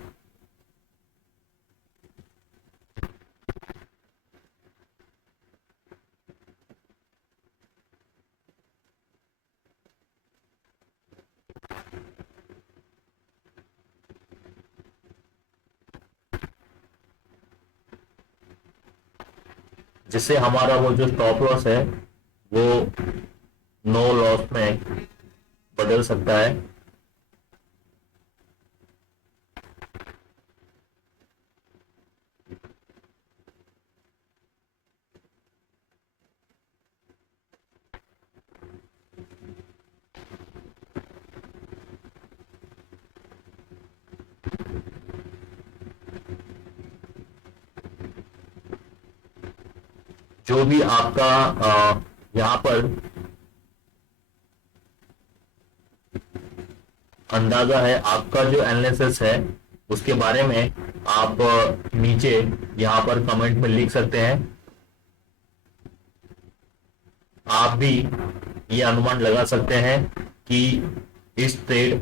जिससे हमारा वो जो स्टॉप लॉस है वो नो लॉस में बदल सकता है। जो भी आपका यहाँ पर अंदाजा है, आपका जो एनालिसिस है उसके बारे में आप नीचे यहाँ पर कमेंट में लिख सकते हैं। आप भी ये अनुमान लगा सकते हैं कि इस ट्रेड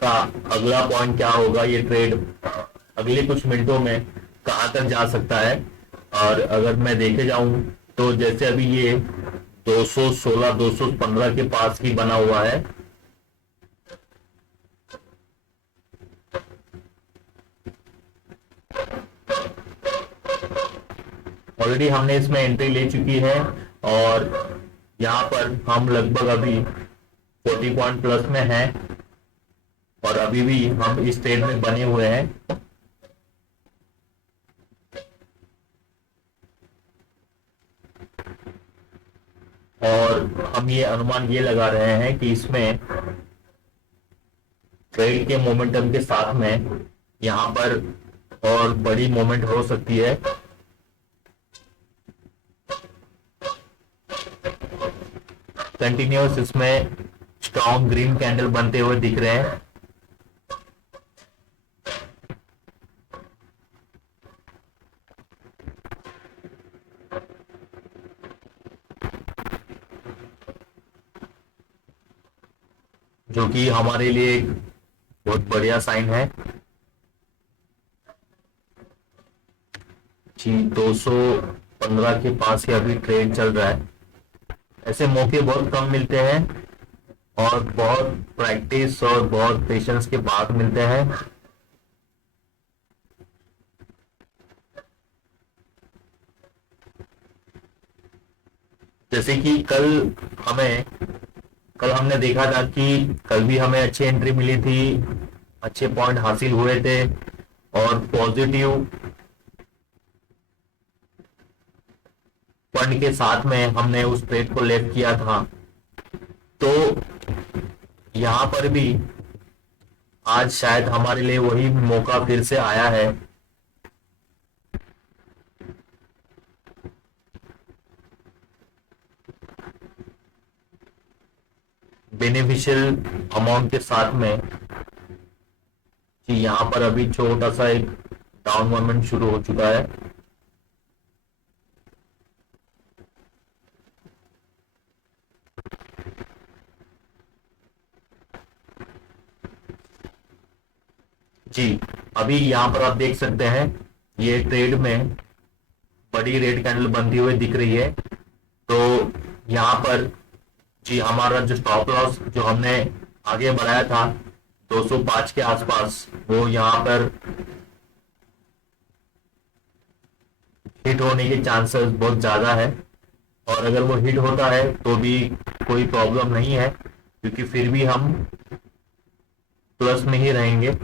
का अगला पॉइंट क्या होगा, ये ट्रेड अगले कुछ मिनटों में कहाँ तक जा सकता है। और अगर मैं देखे जाऊं तो जैसे अभी ये 216 215 के पास ही बना हुआ है, ऑलरेडी हमने इसमें एंट्री ले चुकी है और यहाँ पर हम लगभग अभी 40 पॉइंट प्लस में हैं और अभी भी हम इस ट्रेड में बने हुए हैं। और हम ये अनुमान ये लगा रहे हैं कि इसमें ट्रेड के मोमेंटम के साथ में यहाँ पर और बड़ी मोमेंट हो सकती है। कंटिन्यूअस इसमें स्ट्रॉन्ग ग्रीन कैंडल बनते हुए दिख रहे हैं। जो कि हमारे लिए एक बहुत बढ़िया साइन है कि 215 के पास ही अभी ट्रेड चल रहा है। ऐसे मौके बहुत कम मिलते हैं और बहुत प्रैक्टिस और बहुत पेशेंस के बाद मिलते हैं। जैसे कि कल हमने देखा था कि कल भी हमें अच्छी एंट्री मिली थी, अच्छे पॉइंट हासिल हुए थे और पॉजिटिव फंड के साथ में हमने उस ट्रेड को लेफ्ट किया था। तो यहाँ पर भी आज शायद हमारे लिए वही मौका फिर से आया है। बेनिफिशियल अमाउंट के साथ में कि यहाँ पर अभी छोटा सा एक डाउन मूवमेंट शुरू हो चुका है। जी, अभी यहाँ पर आप देख सकते हैं ये ट्रेड में बड़ी रेड कैंडल बनती हुई दिख रही है। तो यहाँ पर जी हमारा जो स्टॉप लॉस जो हमने आगे बढ़ाया था 205 के आसपास, वो यहाँ पर हिट होने के चांसेस बहुत ज़्यादा है। और अगर वो हिट होता है तो भी कोई प्रॉब्लम नहीं है, क्योंकि फिर भी हम प्लस में ही रहेंगे।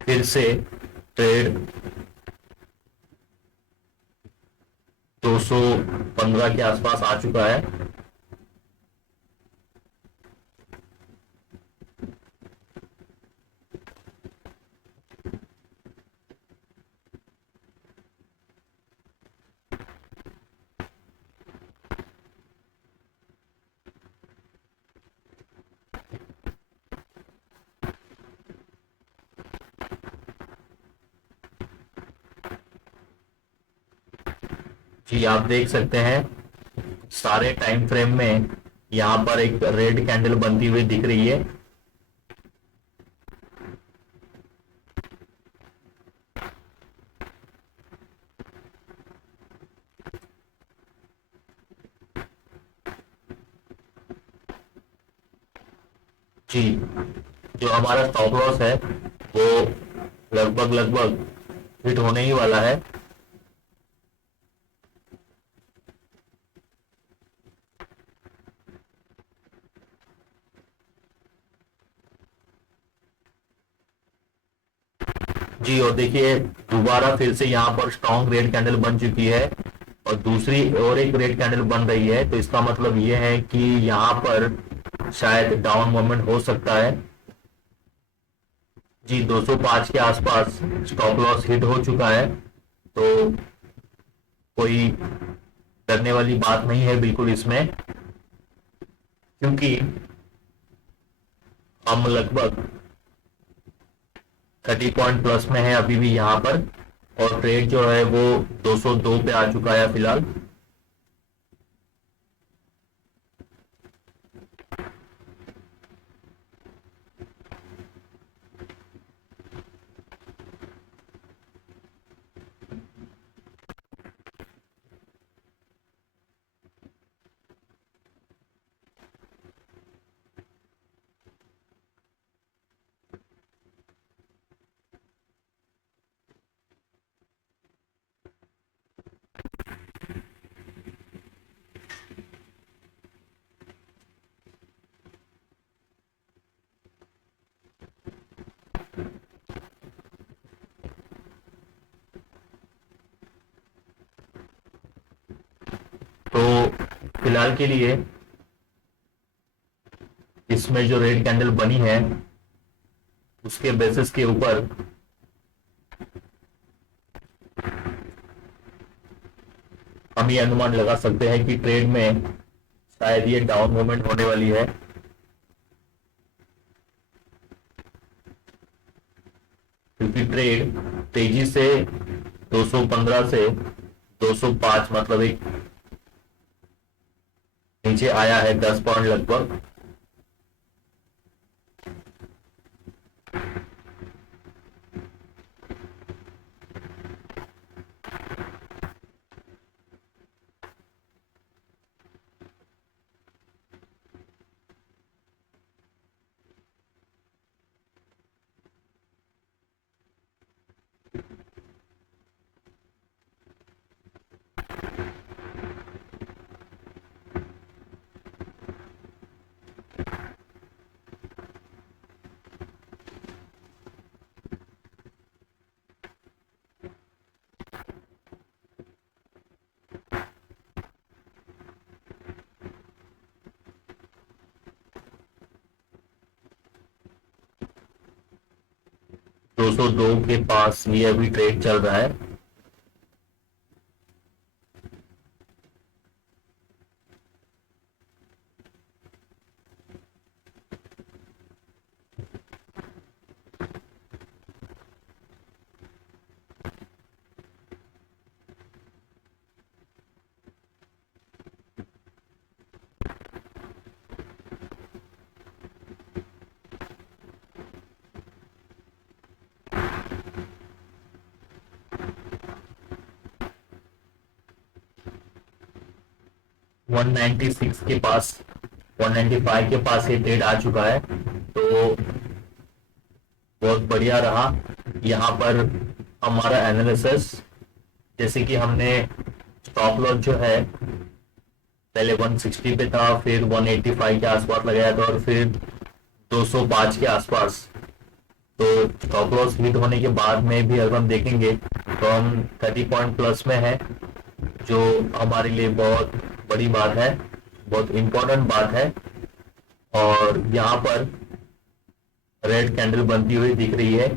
फिर से ट्रेड 215 के आसपास आ चुका है। जी आप देख सकते हैं सारे टाइम फ्रेम में यहाँ पर एक रेड कैंडल बनती हुई दिख रही है। जी, जो हमारा स्टॉप लॉस है वो लगभग हिट होने ही वाला है। जी, और देखिए दोबारा फिर से यहाँ पर स्ट्रॉन्ग रेड कैंडल बन चुकी है और दूसरी और एक रेड कैंडल बन रही है। तो इसका मतलब ये है कि यहाँ पर शायद डाउन मोमेंट हो सकता है। जी 205 के आसपास स्टॉप लॉस हिट हो चुका है, तो कोई डरने वाली बात नहीं है बिल्कुल इसमें, क्योंकि हम लगभग 30 पॉइंट प्लस में है अभी भी यहाँ पर। और ट्रेड जो है वो 202 पे आ चुका है फिलहाल। फिलहाल के लिए इसमें जो रेड कैंडल बनी है उसके बेसिस के ऊपर हम ये अनुमान लगा सकते हैं कि ट्रेड में शायद ये डाउन मूवमेंट होने वाली है। क्योंकि ट्रेड तेजी से 215 से 205 मतलब एक नीचे आया है 10 पॉइंट लगभग। दो सौ दो के पास ये अभी ट्रेड चल रहा है। वन 196 के पास 195 के पास ये ट्रेड आ चुका है, तो बहुत बढ़िया रहा। यहाँ पर हमारा एनालिसिस, जैसे कि हमने स्टॉप लॉस जो है पहले 160 पे था, फिर 185 के आसपास लगाया था और फिर 205 के आसपास। तो स्टॉप लॉस हिट होने के बाद में भी अगर हम देखेंगे तो हम 30 पॉइंट प्लस में है, जो हमारे लिए बहुत बड़ी बात है, बहुत इंपॉर्टेंट बात है। और यहाँ पर रेड कैंडल बनती हुई दिख रही है।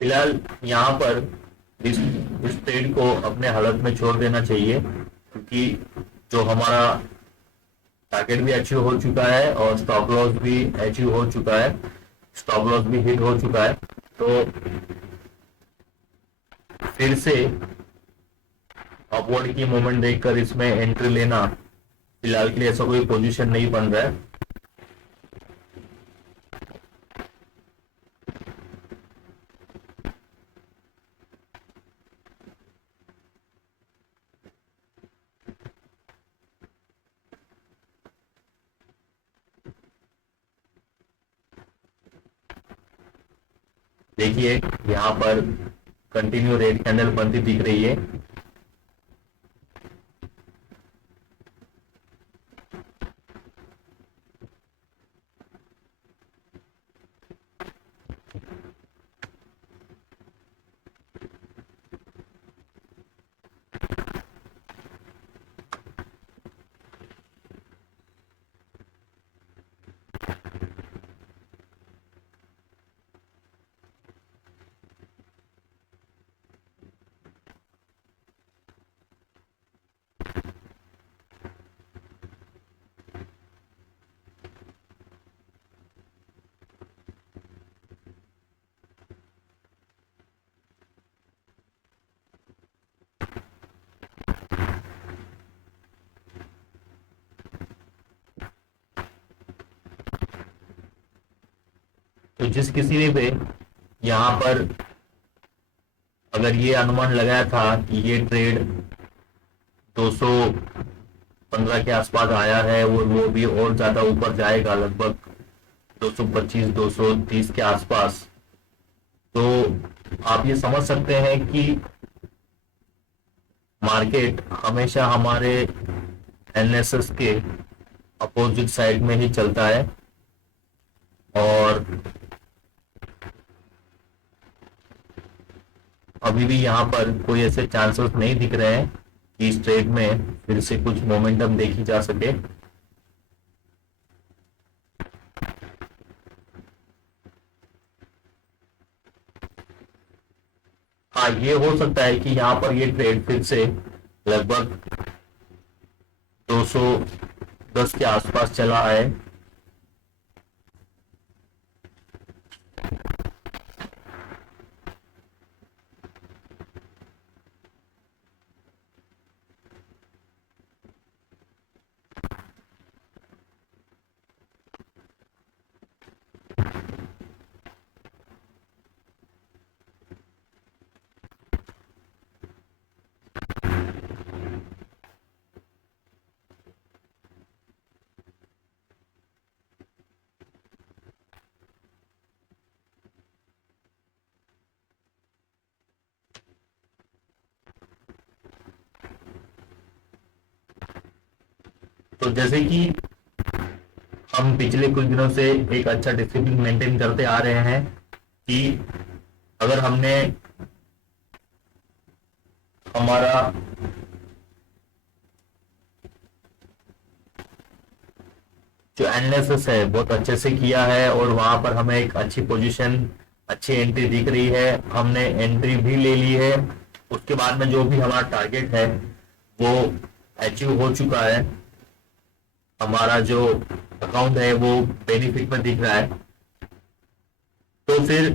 फिलहाल यहाँ पर इस ट्रेड को अपने हालत में छोड़ देना चाहिए, क्योंकि जो हमारा टारगेट भी अचीव हो चुका है और स्टॉप लॉस भी अचीव हो चुका है, स्टॉप लॉस भी हिट हो चुका है। तो फिर से अपवर्ड की मूवमेंट देखकर इसमें एंट्री लेना फिलहाल के लिए ऐसा कोई पोजीशन नहीं बन रहा है। देखिए यहाँ पर कंटिन्यू रेड कैंडल बनती दिख रही है। तो जिस किसी ने भी यहाँ पर अगर ये अनुमान लगाया था कि ये ट्रेड 215 के आसपास आया है और वो भी और ज्यादा ऊपर जाएगा, लगभग 225 230 के आसपास, तो आप ये समझ सकते हैं कि मार्केट हमेशा हमारे एनएसएस के अपोजिट साइड में ही चलता है। और अभी भी यहाँ पर कोई ऐसे चांसेस नहीं दिख रहे हैं कि इस ट्रेड में फिर से कुछ मोमेंटम देखी जा सके। हाँ, ये हो सकता है कि यहाँ पर ये ट्रेड फिर से लगभग 210 के आसपास चला है। तो जैसे कि हम पिछले कुछ दिनों से एक अच्छा डिसिप्लिन मेंटेन करते आ रहे हैं कि अगर हमने हमारा जो एनालिसिस है बहुत अच्छे से किया है और वहां पर हमें एक अच्छी पोजीशन, अच्छी एंट्री दिख रही है, हमने एंट्री भी ले ली है, उसके बाद में जो भी हमारा टारगेट है वो अचीव हो चुका है, हमारा जो अकाउंट है वो बेनिफिट में दिख रहा है, तो फिर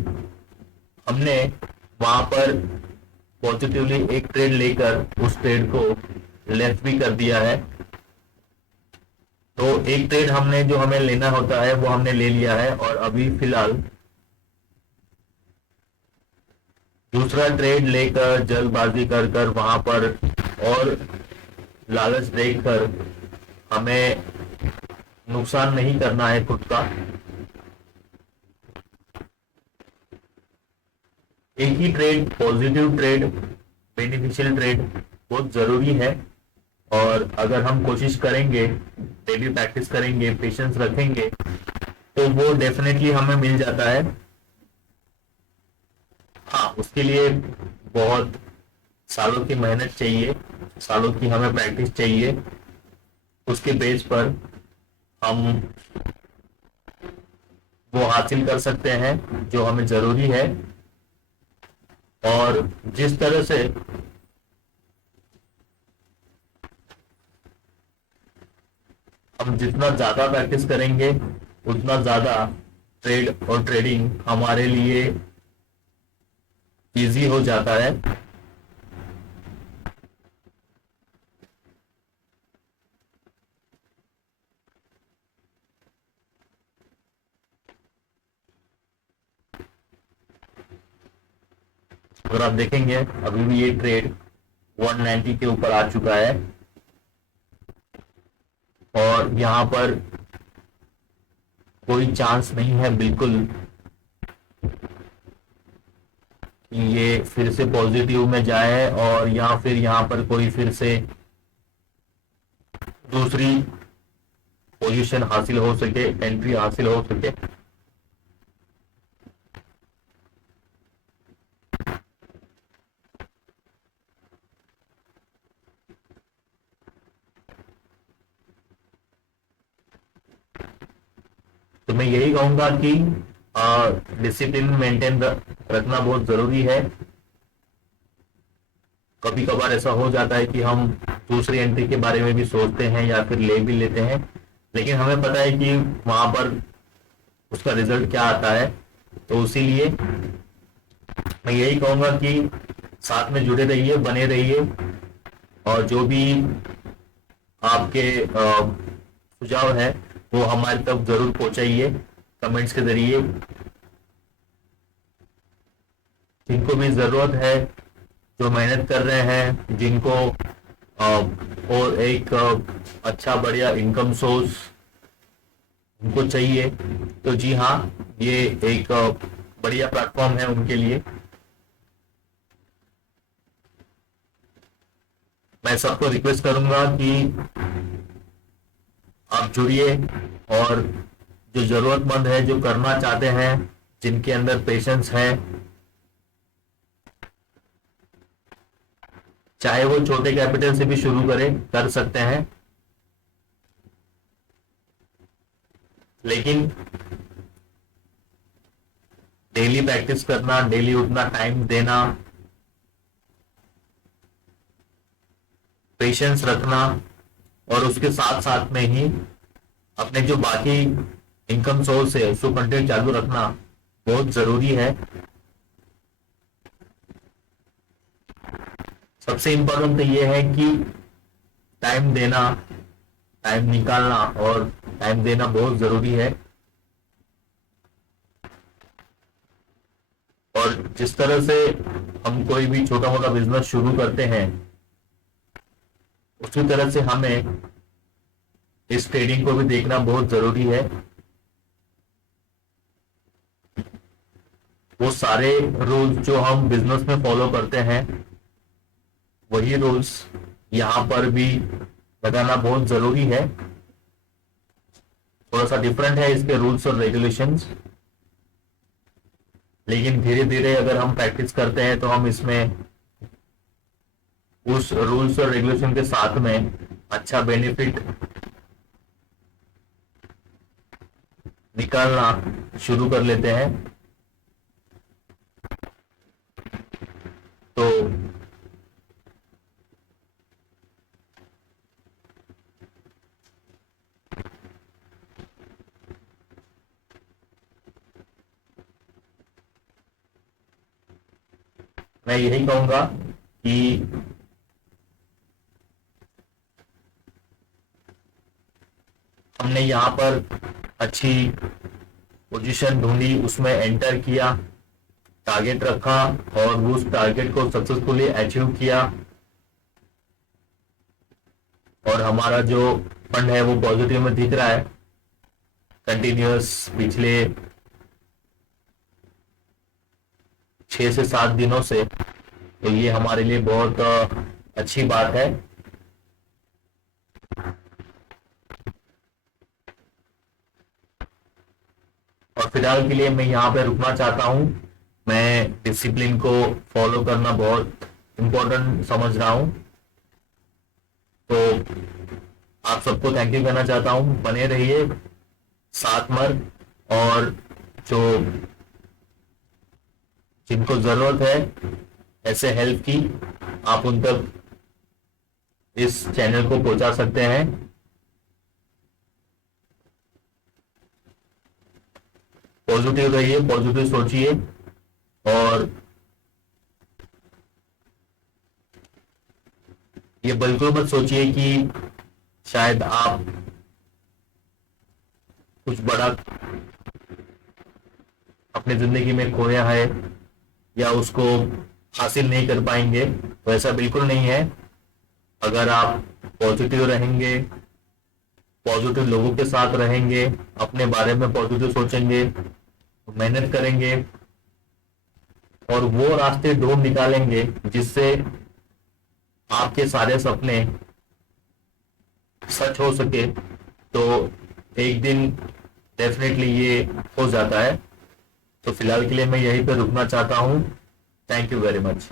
हमने वहां पर पॉजिटिवली एक ट्रेड लेकर उस ट्रेड को लेफ्ट भी कर दिया है। तो एक ट्रेड हमने जो हमें लेना होता है वो हमने ले लिया है और अभी फिलहाल दूसरा ट्रेड लेकर जल्दबाजी कर कर वहां पर और लालच देखकर हमें नुकसान नहीं करना है खुद का। एक ही trade, positive trade, beneficial trade बहुत जरूरी है। और अगर हम कोशिश करेंगे, डेली प्रैक्टिस करेंगे, पेशेंस रखेंगे, तो वो डेफिनेटली हमें मिल जाता है। हाँ, उसके लिए बहुत सालों की मेहनत चाहिए, सालों की हमें प्रैक्टिस चाहिए, उसके बेस पर हम वो हासिल कर सकते हैं जो हमें जरूरी है। और जिस तरह से हम जितना ज्यादा प्रैक्टिस करेंगे उतना ज्यादा ट्रेड और ट्रेडिंग हमारे लिए इजी हो जाता है। अगर आप देखेंगे अभी भी ये ट्रेड 190 के ऊपर आ चुका है और यहाँ पर कोई चांस नहीं है बिल्कुल कि ये फिर से पॉजिटिव में जाए और या फिर यहाँ पर कोई फिर से दूसरी पोजीशन हासिल हो सके, एंट्री हासिल हो सके। तो मैं यही कहूंगा कि डिसिप्लिन मेंटेन रखना बहुत जरूरी है। कभी कभार ऐसा हो जाता है कि हम दूसरी एंट्री के बारे में भी सोचते हैं या फिर ले भी लेते हैं, लेकिन हमें पता है कि वहां पर उसका रिजल्ट क्या आता है। तो इसीलिए मैं यही कहूंगा कि साथ में जुड़े रहिए, बने रहिए और जो भी आपके सुझाव है वो हमारी तक जरूर पहुंचाइए कमेंट्स के जरिए। जिनको भी जरूरत है, जो मेहनत कर रहे हैं, जिनको और एक अच्छा बढ़िया इनकम सोर्स उनको चाहिए, तो जी हाँ, ये एक बढ़िया प्लेटफॉर्म है उनके लिए। मैं सबको रिक्वेस्ट करूंगा कि आप जुड़िए, और जो जरूरतमंद है, जो करना चाहते हैं, जिनके अंदर पेशेंस है, चाहे वो छोटे कैपिटल से भी शुरू कर सकते हैं, लेकिन डेली प्रैक्टिस करना, डेली उतना टाइम देना, पेशेंस रखना, और उसके साथ साथ में ही अपने जो बाकी इनकम सोर्स है उसको कंटिन्यू चालू रखना बहुत जरूरी है। सबसे इंपॉर्टेंट तो ये है कि टाइम देना, टाइम निकालना, और टाइम देना बहुत जरूरी है। और जिस तरह से हम कोई भी छोटा मोटा बिजनेस शुरू करते हैं, उसी तरह से हमें इस ट्रेडिंग को भी देखना बहुत जरूरी है। वो सारे रूल्स जो हम बिजनेस में फॉलो करते हैं, वही रूल्स यहाँ पर भी लगाना बहुत जरूरी है। थोड़ा सा डिफरेंट है इसके रूल्स और रेगुलेशंस, लेकिन धीरे धीरे अगर हम प्रैक्टिस करते हैं तो हम इसमें उस रूल्स और रेगुलेशन के साथ में अच्छा बेनिफिट निकालना शुरू कर लेते हैं। तो मैं यही कहूंगा कि हमने यहाँ पर अच्छी पोजीशन ढूंढी, उसमें एंटर किया, टारगेट रखा, और उस टारगेट को सक्सेसफुली अचीव किया, और हमारा जो फंड है वो पॉजिटिव में दिख रहा है कंटिन्यूअस पिछले 6 से 7 दिनों से। तो ये हमारे लिए बहुत अच्छी बात है। और फिलहाल के लिए मैं यहाँ पे रुकना चाहता हूँ। मैं डिसिप्लिन को फॉलो करना बहुत इम्पोर्टेंट समझ रहा हूँ। तो आप सबको थैंक यू कहना चाहता हूँ। बने रहिए साथ में, और जो जिनको जरूरत है ऐसे हेल्प की, आप उन तक इस चैनल को पहुंचा सकते हैं। पॉजिटिव रहिए, पॉजिटिव सोचिए, और ये बिल्कुल मत सोचिए कि शायद आप कुछ बड़ा अपनी जिंदगी में खोया है या उसको हासिल नहीं कर पाएंगे। तो ऐसा बिल्कुल नहीं है। अगर आप पॉजिटिव रहेंगे, पॉजिटिव लोगों के साथ रहेंगे, अपने बारे में पॉजिटिव सोचेंगे, मेहनत करेंगे, और वो रास्ते ढूंढ निकालेंगे जिससे आपके सारे सपने सच हो सके, तो एक दिन डेफिनेटली ये हो जाता है। तो फिलहाल के लिए मैं यहीं पे रुकना चाहता हूँ। Thank you very much.